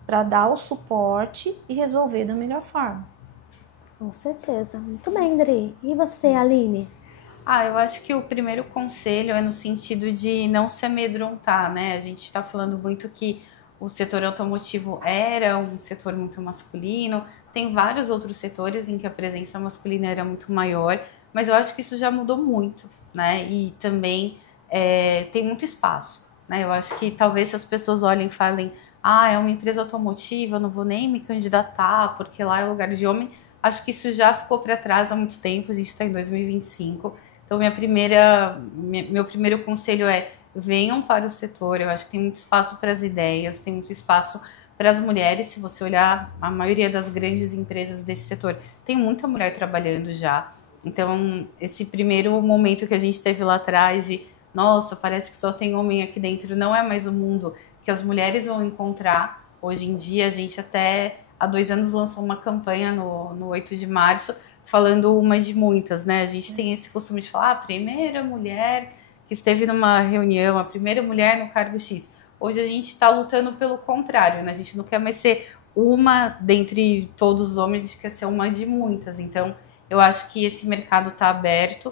para dar o suporte e resolver da melhor forma. Com certeza. Muito bem, Dri. E você, Aline? Eu acho que o primeiro conselho é no sentido de não se amedrontar, né? A gente está falando muito que o setor automotivo era um setor muito masculino, tem vários outros setores em que a presença masculina era muito maior, mas eu acho que isso já mudou muito, né? E também tem muito espaço, né? Eu acho que talvez se as pessoas olhem e falem, é uma empresa automotiva, eu não vou nem me candidatar porque lá é lugar de homem, acho que isso já ficou para trás há muito tempo, a gente está em 2025. Então, meu primeiro conselho é venham para o setor. Eu acho que tem muito espaço para as ideias, tem muito espaço para as mulheres. Se você olhar a maioria das grandes empresas desse setor, tem muita mulher trabalhando já. Então, esse primeiro momento que a gente teve lá atrás de nossa, parece que só tem homem aqui dentro, não é mais o mundo que as mulheres vão encontrar. Hoje em dia, a gente até há 2 anos lançou uma campanha no 8 de março, falando uma de muitas, né? A gente tem esse costume de falar a primeira mulher que esteve numa reunião, a primeira mulher no cargo X. Hoje a gente está lutando pelo contrário, né? A gente não quer mais ser uma dentre todos os homens, a gente quer ser uma de muitas. Então, eu acho que esse mercado está aberto.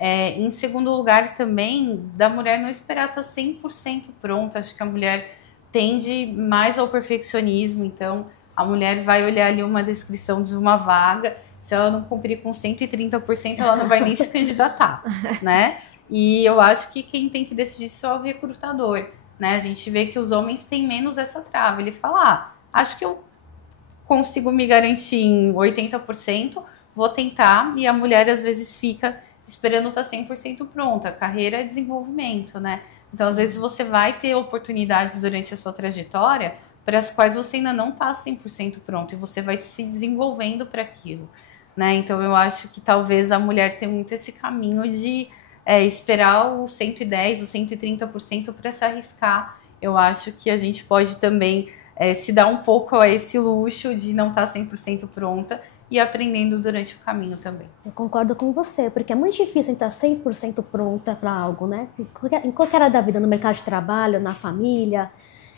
Em segundo lugar, também, da mulher não esperar estar 100% pronta. Acho que a mulher tende mais ao perfeccionismo. Então, a mulher vai olhar ali uma descrição de uma vaga. Se ela não cumprir com 130%, ela não vai nem se candidatar, né? E eu acho que quem tem que decidir isso é o recrutador, né? A gente vê que os homens têm menos essa trava. Ele fala, acho que eu consigo me garantir em 80%, vou tentar. E a mulher, às vezes, fica esperando estar 100% pronta. Carreira é desenvolvimento, né? Então, às vezes, você vai ter oportunidades durante a sua trajetória para as quais você ainda não está 100% pronto. E você vai se desenvolvendo para aquilo. Né? Então, eu acho que talvez a mulher tenha muito esse caminho de esperar o 110%, o 130% para se arriscar. Eu acho que a gente pode também se dar um pouco a esse luxo de não estar 100% pronta e aprendendo durante o caminho também. Eu concordo com você, porque é muito difícil estar 100% pronta para algo, né? Em qualquer área da vida, no mercado de trabalho, na família,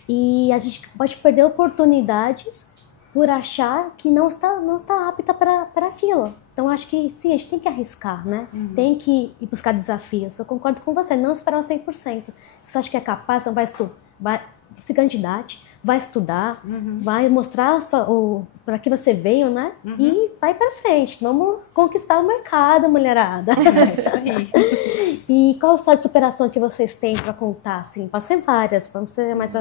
e a gente pode perder oportunidades por achar que não está apta para aquilo. Então, acho que sim, a gente tem que arriscar, né? Tem que ir buscar desafios. Eu concordo com você, não esperar o 100%. Se você acha que é capaz, então vai se candidate, vai estudar, vai mostrar para que você veio, né? E vai para frente. Vamos conquistar o mercado, mulherada. Isso aí. E qual a história de superação que vocês têm para contar? Assim, pode ser várias, vamos ser mais...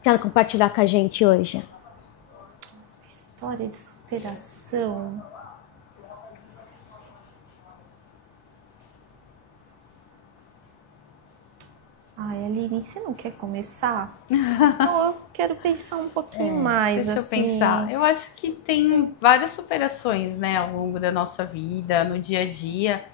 Quer compartilhar com a gente hoje? História de superação. Aline, você não quer começar? Eu quero pensar um pouquinho mais. Deixa assim. eu pensar. Eu acho que tem várias superações, né, ao longo da nossa vida, no dia a dia.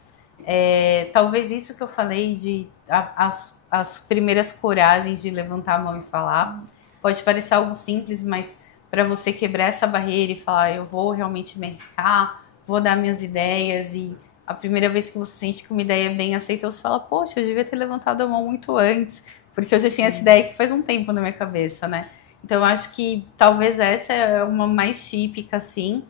Talvez isso que eu falei de as primeiras coragens de levantar a mão e falar. Pode parecer algo simples, mas para você quebrar essa barreira e falar, eu vou realmente me arriscar, vou dar minhas ideias, e a primeira vez que você sente que uma ideia é bem aceita, você fala, poxa, eu devia ter levantado a mão muito antes, porque eu já tinha essa ideia que faz um tempo na minha cabeça, né? Então, eu acho que talvez essa é uma mais típica, assim.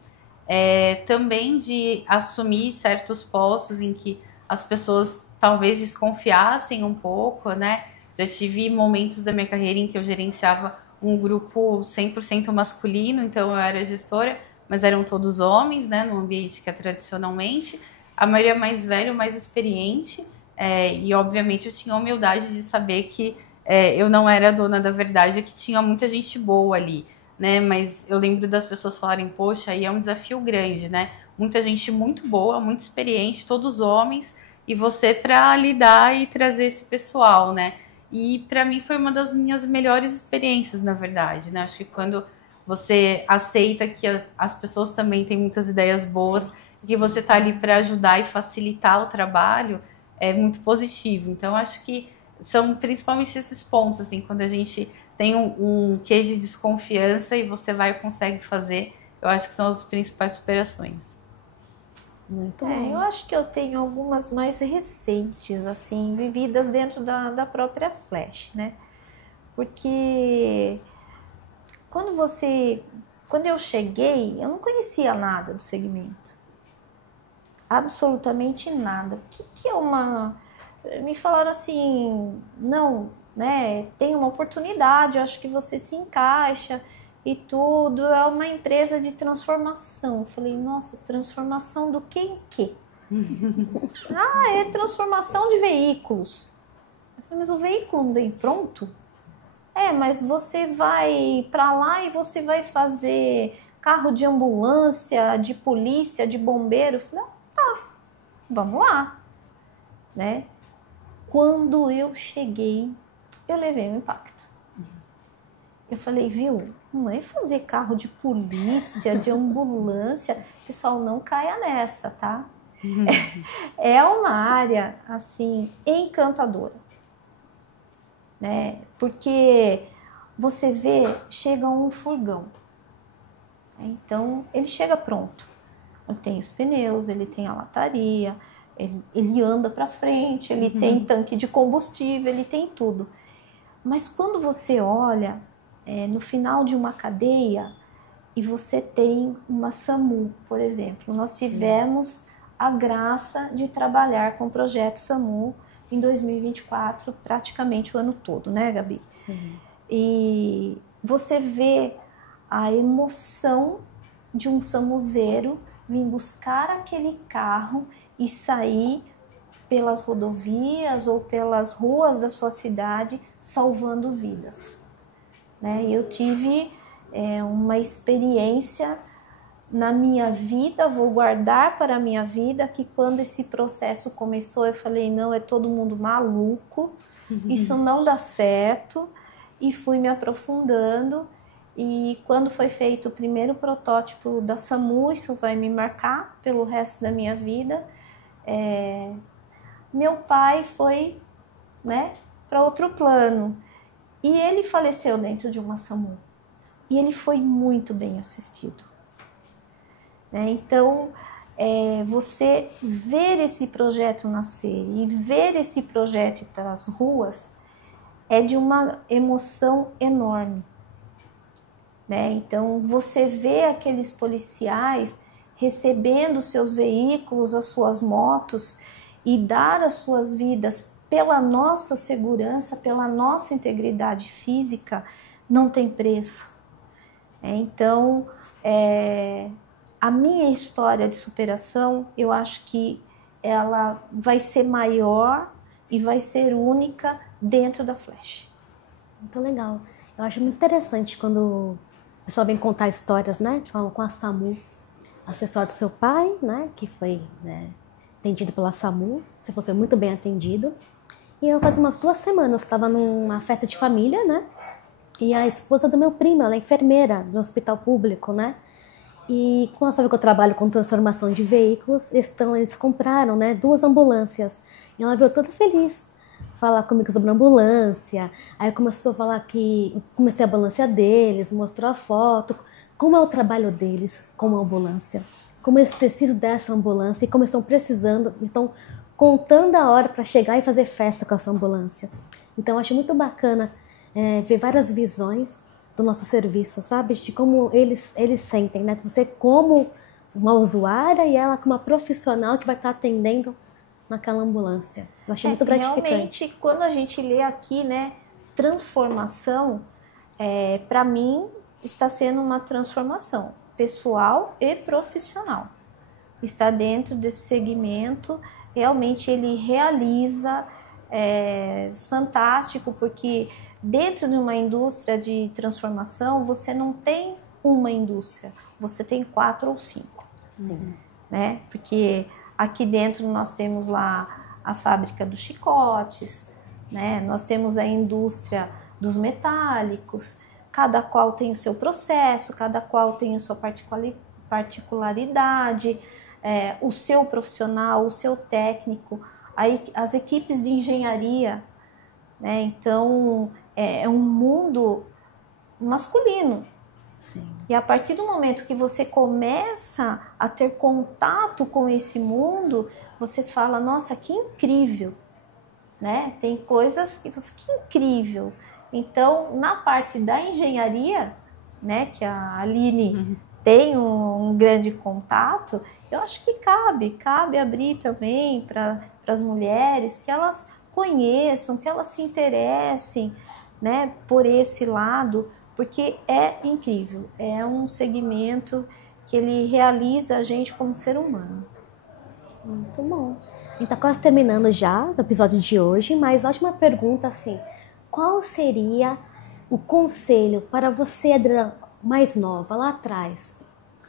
Também de assumir certos postos em que as pessoas talvez desconfiassem um pouco, né? Já tive momentos da minha carreira em que eu gerenciava um grupo 100% masculino, então eu era gestora, mas eram todos homens, né? No ambiente que é tradicionalmente. A maioria mais velho, mais experiente, e obviamente eu tinha a humildade de saber que eu não era a dona da verdade, que tinha muita gente boa ali, né? Mas eu lembro das pessoas falarem, poxa, aí é um desafio grande, né? Muita gente muito boa, muito experiente, todos homens, e você para lidar e trazer esse pessoal, né? E para mim foi uma das minhas melhores experiências, na verdade, né? Acho que quando você aceita que as pessoas também têm muitas ideias boas, e que você tá ali para ajudar e facilitar o trabalho, é muito positivo. Então, acho que são principalmente esses pontos, assim, quando a gente tem um quê de desconfiança e você vai e consegue fazer, eu acho que são as principais superações. Muito bom. Eu acho que eu tenho algumas mais recentes, assim, vividas dentro da própria Flash, né? Porque quando eu cheguei, eu não conhecia nada do segmento. Absolutamente nada. O que é uma... Me falaram assim, não, né, tem uma oportunidade, eu acho que você se encaixa e tudo, é uma empresa de transformação. Eu falei, nossa, transformação do que em quê? É transformação de veículos. Eu falei, mas o veículo não vem pronto? Mas você vai para lá e você vai fazer carro de ambulância, de polícia, de bombeiro. Eu falei, tá, vamos lá, né? Quando eu cheguei, eu levei um impacto. Eu falei, viu, não é fazer carro de polícia, de ambulância. Pessoal, não caia nessa, tá? É uma área, assim, encantadora, né? Porque você vê, chega um furgão. Então, ele chega pronto. Ele tem os pneus, ele tem a lataria, ele anda para frente, ele tem tanque de combustível, ele tem tudo. Mas quando você olha no final de uma cadeia e você tem uma SAMU, por exemplo, nós tivemos a graça de trabalhar com o projeto SAMU em 2024, praticamente o ano todo, né, Gabi? Sim. E você vê a emoção de um SAMUzeiro vir buscar aquele carro e sair pelas rodovias ou pelas ruas da sua cidade salvando vidas, né? Eu tive uma experiência na minha vida, vou guardar para a minha vida, que quando esse processo começou eu falei, não, é todo mundo maluco, isso não dá certo, e fui me aprofundando. E quando foi feito o primeiro protótipo da SAMU, isso vai me marcar pelo resto da minha vida. Meu pai foi, né, para outro plano e ele faleceu dentro de uma SAMU. E ele foi muito bem assistido, né? Então, você ver esse projeto nascer e ver esse projeto ir para as ruas é de uma emoção enorme, né? Então, você vê aqueles policiais recebendo seus veículos, as suas motos e dar as suas vidas pela nossa segurança, pela nossa integridade física, não tem preço. Então, a minha história de superação, eu acho que ela vai ser maior e vai ser única dentro da Flash. Muito legal. Eu acho muito interessante quando o pessoal vem contar histórias, né, com a SAMU, acessório do seu pai, né, que foi, né, atendido pela SAMU, você foi muito bem atendido. E eu faz umas 2 semanas estava numa festa de família, né, e a esposa do meu primo, ela é enfermeira do hospital público, né, e como ela sabe que eu trabalho com transformação de veículos, eles compraram, né, 2 ambulâncias, e ela veio toda feliz falar comigo sobre a ambulância. Aí começou a falar que comecei a ambulância deles, mostrou a foto, como é o trabalho deles como ambulância, como eles precisam dessa ambulância e como estão precisando, estão contando a hora para chegar e fazer festa com essa ambulância. Então acho muito bacana ver várias visões do nosso serviço, sabe? De como eles sentem, né? Você como uma usuária e ela como uma profissional que vai estar atendendo naquela ambulância. Eu achei muito gratificante. Realmente, quando a gente lê aqui, né, transformação, para mim está sendo uma transformação pessoal e profissional. Está dentro desse segmento, realmente ele realiza, fantástico, porque dentro de uma indústria de transformação, você não tem uma indústria, você tem 4 ou 5. Sim. Né? Porque aqui dentro nós temos lá a fábrica dos chicotes, né? Nós temos a indústria dos metálicos, cada qual tem o seu processo, cada qual tem a sua particularidade, o seu profissional, o seu técnico, aí as equipes de engenharia, né? Então é um mundo masculino. Sim. E a partir do momento que você começa a ter contato com esse mundo, você fala, nossa, que incrível, né? Tem coisas que incrível. Então, na parte da engenharia, né, que a Aline tem um grande contato, eu acho que cabe abrir também para as mulheres, que elas conheçam, que elas se interessem, né, por esse lado, porque é incrível, é um segmento que ele realiza a gente como ser humano. Muito bom. E tá quase terminando já o episódio de hoje, mas última pergunta assim, qual seria o conselho para você, Adriana, mais nova, lá atrás?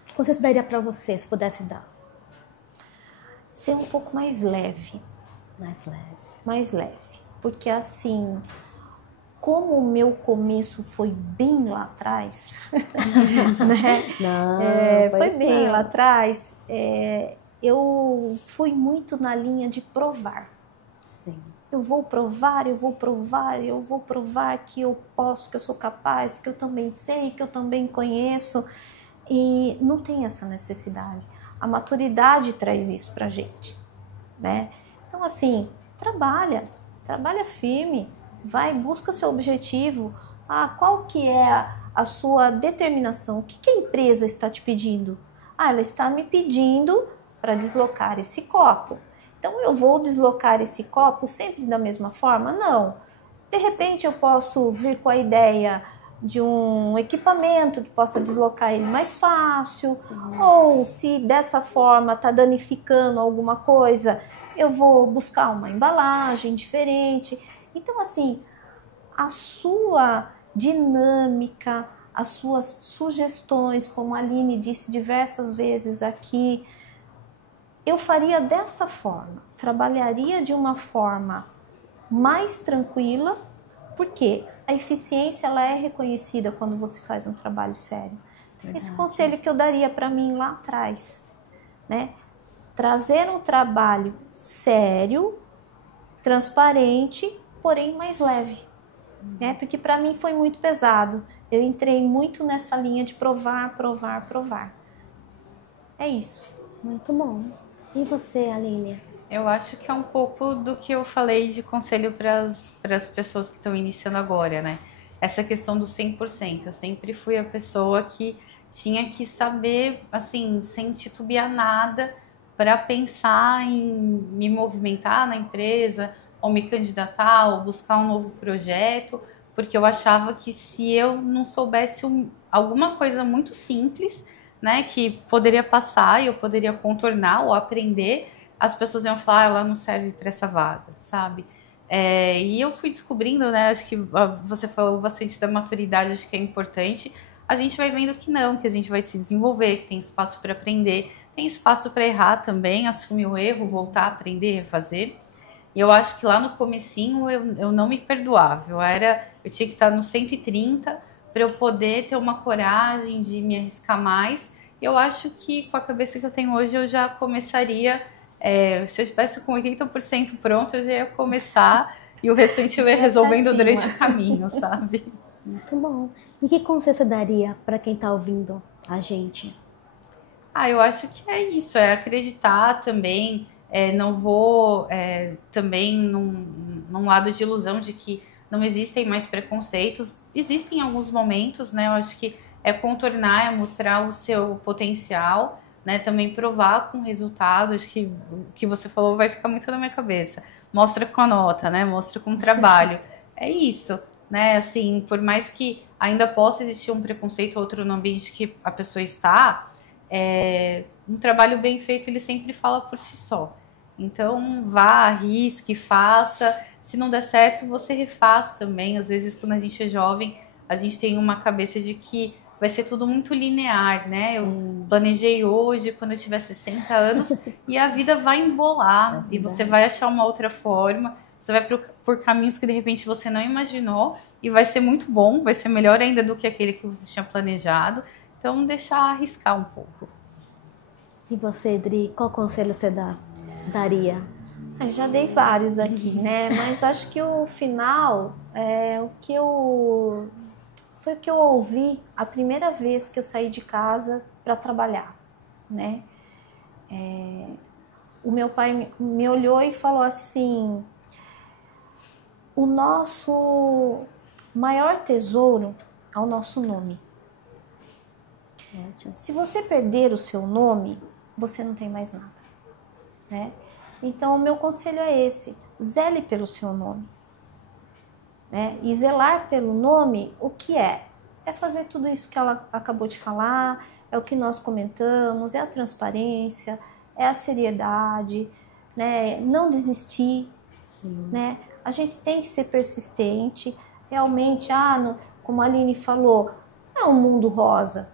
Que conselho você daria para você, se pudesse dar? Ser um pouco mais leve. Mais leve. Porque assim, como o meu começo foi bem lá atrás, né? Não, foi bem lá atrás, eu fui muito na linha de provar. Sim. Eu vou provar que eu posso, que eu sou capaz, que eu também sei, que eu também conheço. E não tem essa necessidade. A maturidade traz isso pra gente, né? Então, assim, trabalha firme, vai, busca seu objetivo. Qual que é a sua determinação? O que a empresa está te pedindo? Ela está me pedindo para deslocar esse copo. Então, eu vou deslocar esse copo sempre da mesma forma? Não. De repente, eu posso vir com a ideia de um equipamento que possa deslocar ele mais fácil. Sim. Ou se dessa forma está danificando alguma coisa, eu vou buscar uma embalagem diferente. Então, assim, a sua dinâmica, as suas sugestões, como a Aline disse diversas vezes aqui, eu faria dessa forma, trabalharia de uma forma mais tranquila, porque a eficiência ela é reconhecida quando você faz um trabalho sério. Verdade. Esse conselho que eu daria para mim lá atrás, né? Trazer um trabalho sério, transparente, porém mais leve, né? Porque para mim foi muito pesado. Eu entrei muito nessa linha de provar. É isso. Muito bom. E você, Aline? Eu acho que é um pouco do que eu falei de conselho para as pessoas que estão iniciando agora, né? Essa questão do 100%. Eu sempre fui a pessoa que tinha que saber, assim, sem titubear nada, para pensar em me movimentar na empresa, ou me candidatar, ou buscar um novo projeto, porque eu achava que se eu não soubesse alguma coisa muito simples, né, que poderia passar e eu poderia contornar ou aprender, as pessoas iam falar, ela não serve para essa vaga, sabe? E eu fui descobrindo, né, acho que você falou bastante da maturidade, acho que é importante, a gente vai vendo que não, que a gente vai se desenvolver, que tem espaço para aprender, tem espaço para errar também, assumir o erro, voltar a aprender, refazer. E eu acho que lá no comecinho eu não me perdoava, eu tinha que estar no 130 para eu poder ter uma coragem de me arriscar mais. Eu acho que com a cabeça que eu tenho hoje eu já começaria, se eu estivesse com 80% pronto, eu já ia começar e o restante eu ia resolvendo durante o caminho, sabe? Muito bom. E que conselho você daria para quem está ouvindo a gente? Eu acho que é isso, é acreditar também, não vou também num lado de ilusão de que não existem mais preconceitos. Existem alguns momentos, né? Eu acho que é contornar, é mostrar o seu potencial, né? Também provar com resultado. Acho que o que você falou vai ficar muito na minha cabeça. Mostra com a nota, né? Mostra com o trabalho. É isso, né? Assim, por mais que ainda possa existir um preconceito ou outro no ambiente que a pessoa está, um trabalho bem feito, ele sempre fala por si só. Então, vá, arrisque, faça. Se não der certo, você refaz também. Às vezes, quando a gente é jovem, a gente tem uma cabeça de que vai ser tudo muito linear, né? Eu planejei hoje, quando eu tiver 60 anos, e a vida vai embolar. E você vai achar uma outra forma. Você vai por caminhos que, de repente, você não imaginou. E vai ser muito bom, vai ser melhor ainda do que aquele que você tinha planejado. Então, deixar arriscar um pouco. E você, Dri, qual conselho você daria? Eu já dei vários aqui, né? Mas acho que o final foi o que eu ouvi a primeira vez que eu saí de casa para trabalhar, né? O meu pai me olhou e falou assim: o nosso maior tesouro é o nosso nome. Se você perder o seu nome, você não tem mais nada, né? Então, o meu conselho é esse: zele pelo seu nome, né? E zelar pelo nome, o que é? É fazer tudo isso que ela acabou de falar, é o que nós comentamos, é a transparência, é a seriedade, né? Não desistir, né? A gente tem que ser persistente. Realmente, como a Aline falou, não é um mundo rosa,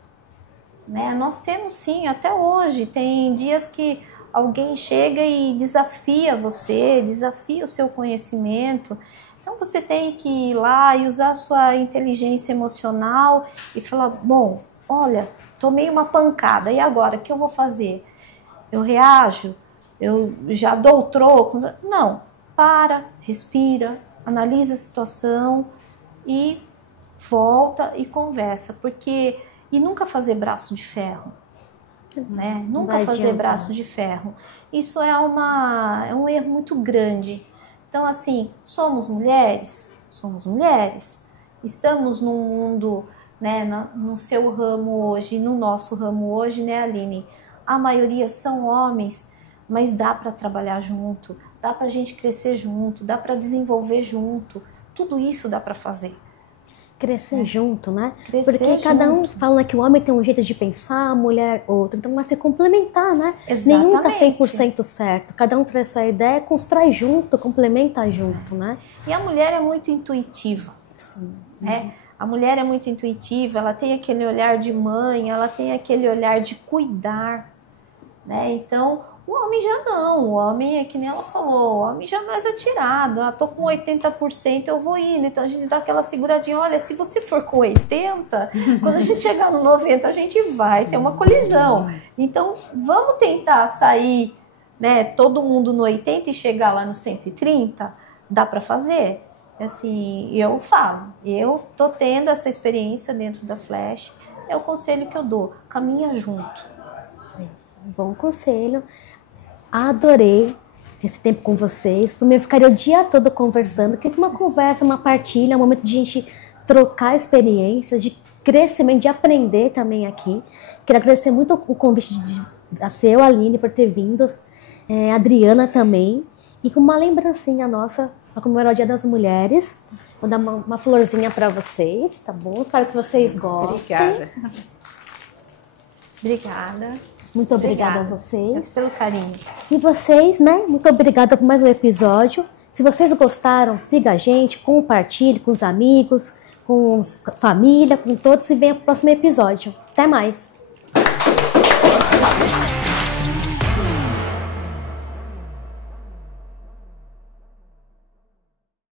né? Nós temos sim, até hoje, tem dias que alguém chega e desafia você, desafia o seu conhecimento. Então você tem que ir lá e usar a sua inteligência emocional e falar: bom, olha, tomei uma pancada, e agora, o que eu vou fazer? Eu reajo? Eu já dou o troco? Não, para, respira, analisa a situação e volta e conversa, e nunca fazer braço de ferro. Né? Nunca fazer braço de ferro. Isso é um erro muito grande. Então, assim, somos mulheres, estamos num mundo, né, no seu ramo hoje, no nosso ramo hoje, né, Aline? A maioria são homens, mas dá para trabalhar junto, dá para a gente crescer junto, dá para desenvolver junto, tudo isso dá para fazer. Crescer junto, né? Porque cada um fala que o homem tem um jeito de pensar, a mulher outro. Então vai se complementar, né? Exatamente. Nenhum tá 100% certo. Cada um traz essa ideia, constrói junto, complementa junto, né? E a mulher é muito intuitiva. Sim. Né? A mulher é muito intuitiva, ela tem aquele olhar de mãe, ela tem aquele olhar de cuidar, né? Então, o homem já não, o homem é que nem ela falou, o homem já mais atirado, tô com 80%, eu vou indo, então a gente dá aquela seguradinha, olha, se você for com 80, quando a gente chegar no 90, a gente vai ter uma colisão, então vamos tentar sair, né, todo mundo no 80 e chegar lá no 130, dá para fazer? Assim, eu falo, eu tô tendo essa experiência dentro da Flash, é o conselho que eu dou, caminha junto. Bom conselho. Adorei esse tempo com vocês. Por mim, eu ficaria o dia todo conversando, porque foi uma conversa, uma partilha, um momento de a gente trocar experiências, de crescimento, de aprender também aqui. Quero agradecer muito o convite da seu, Aline, por ter vindo, a Adriana também, e com uma lembrancinha nossa para comemorar o Dia das Mulheres. Vou dar uma florzinha para vocês, tá bom? Espero que vocês gostem. Obrigada. Muito obrigada a vocês. Pelo carinho. E vocês, né? Muito obrigada por mais um episódio. Se vocês gostaram, siga a gente, compartilhe com os amigos, com a família, com todos, e venha pro próximo episódio. Até mais!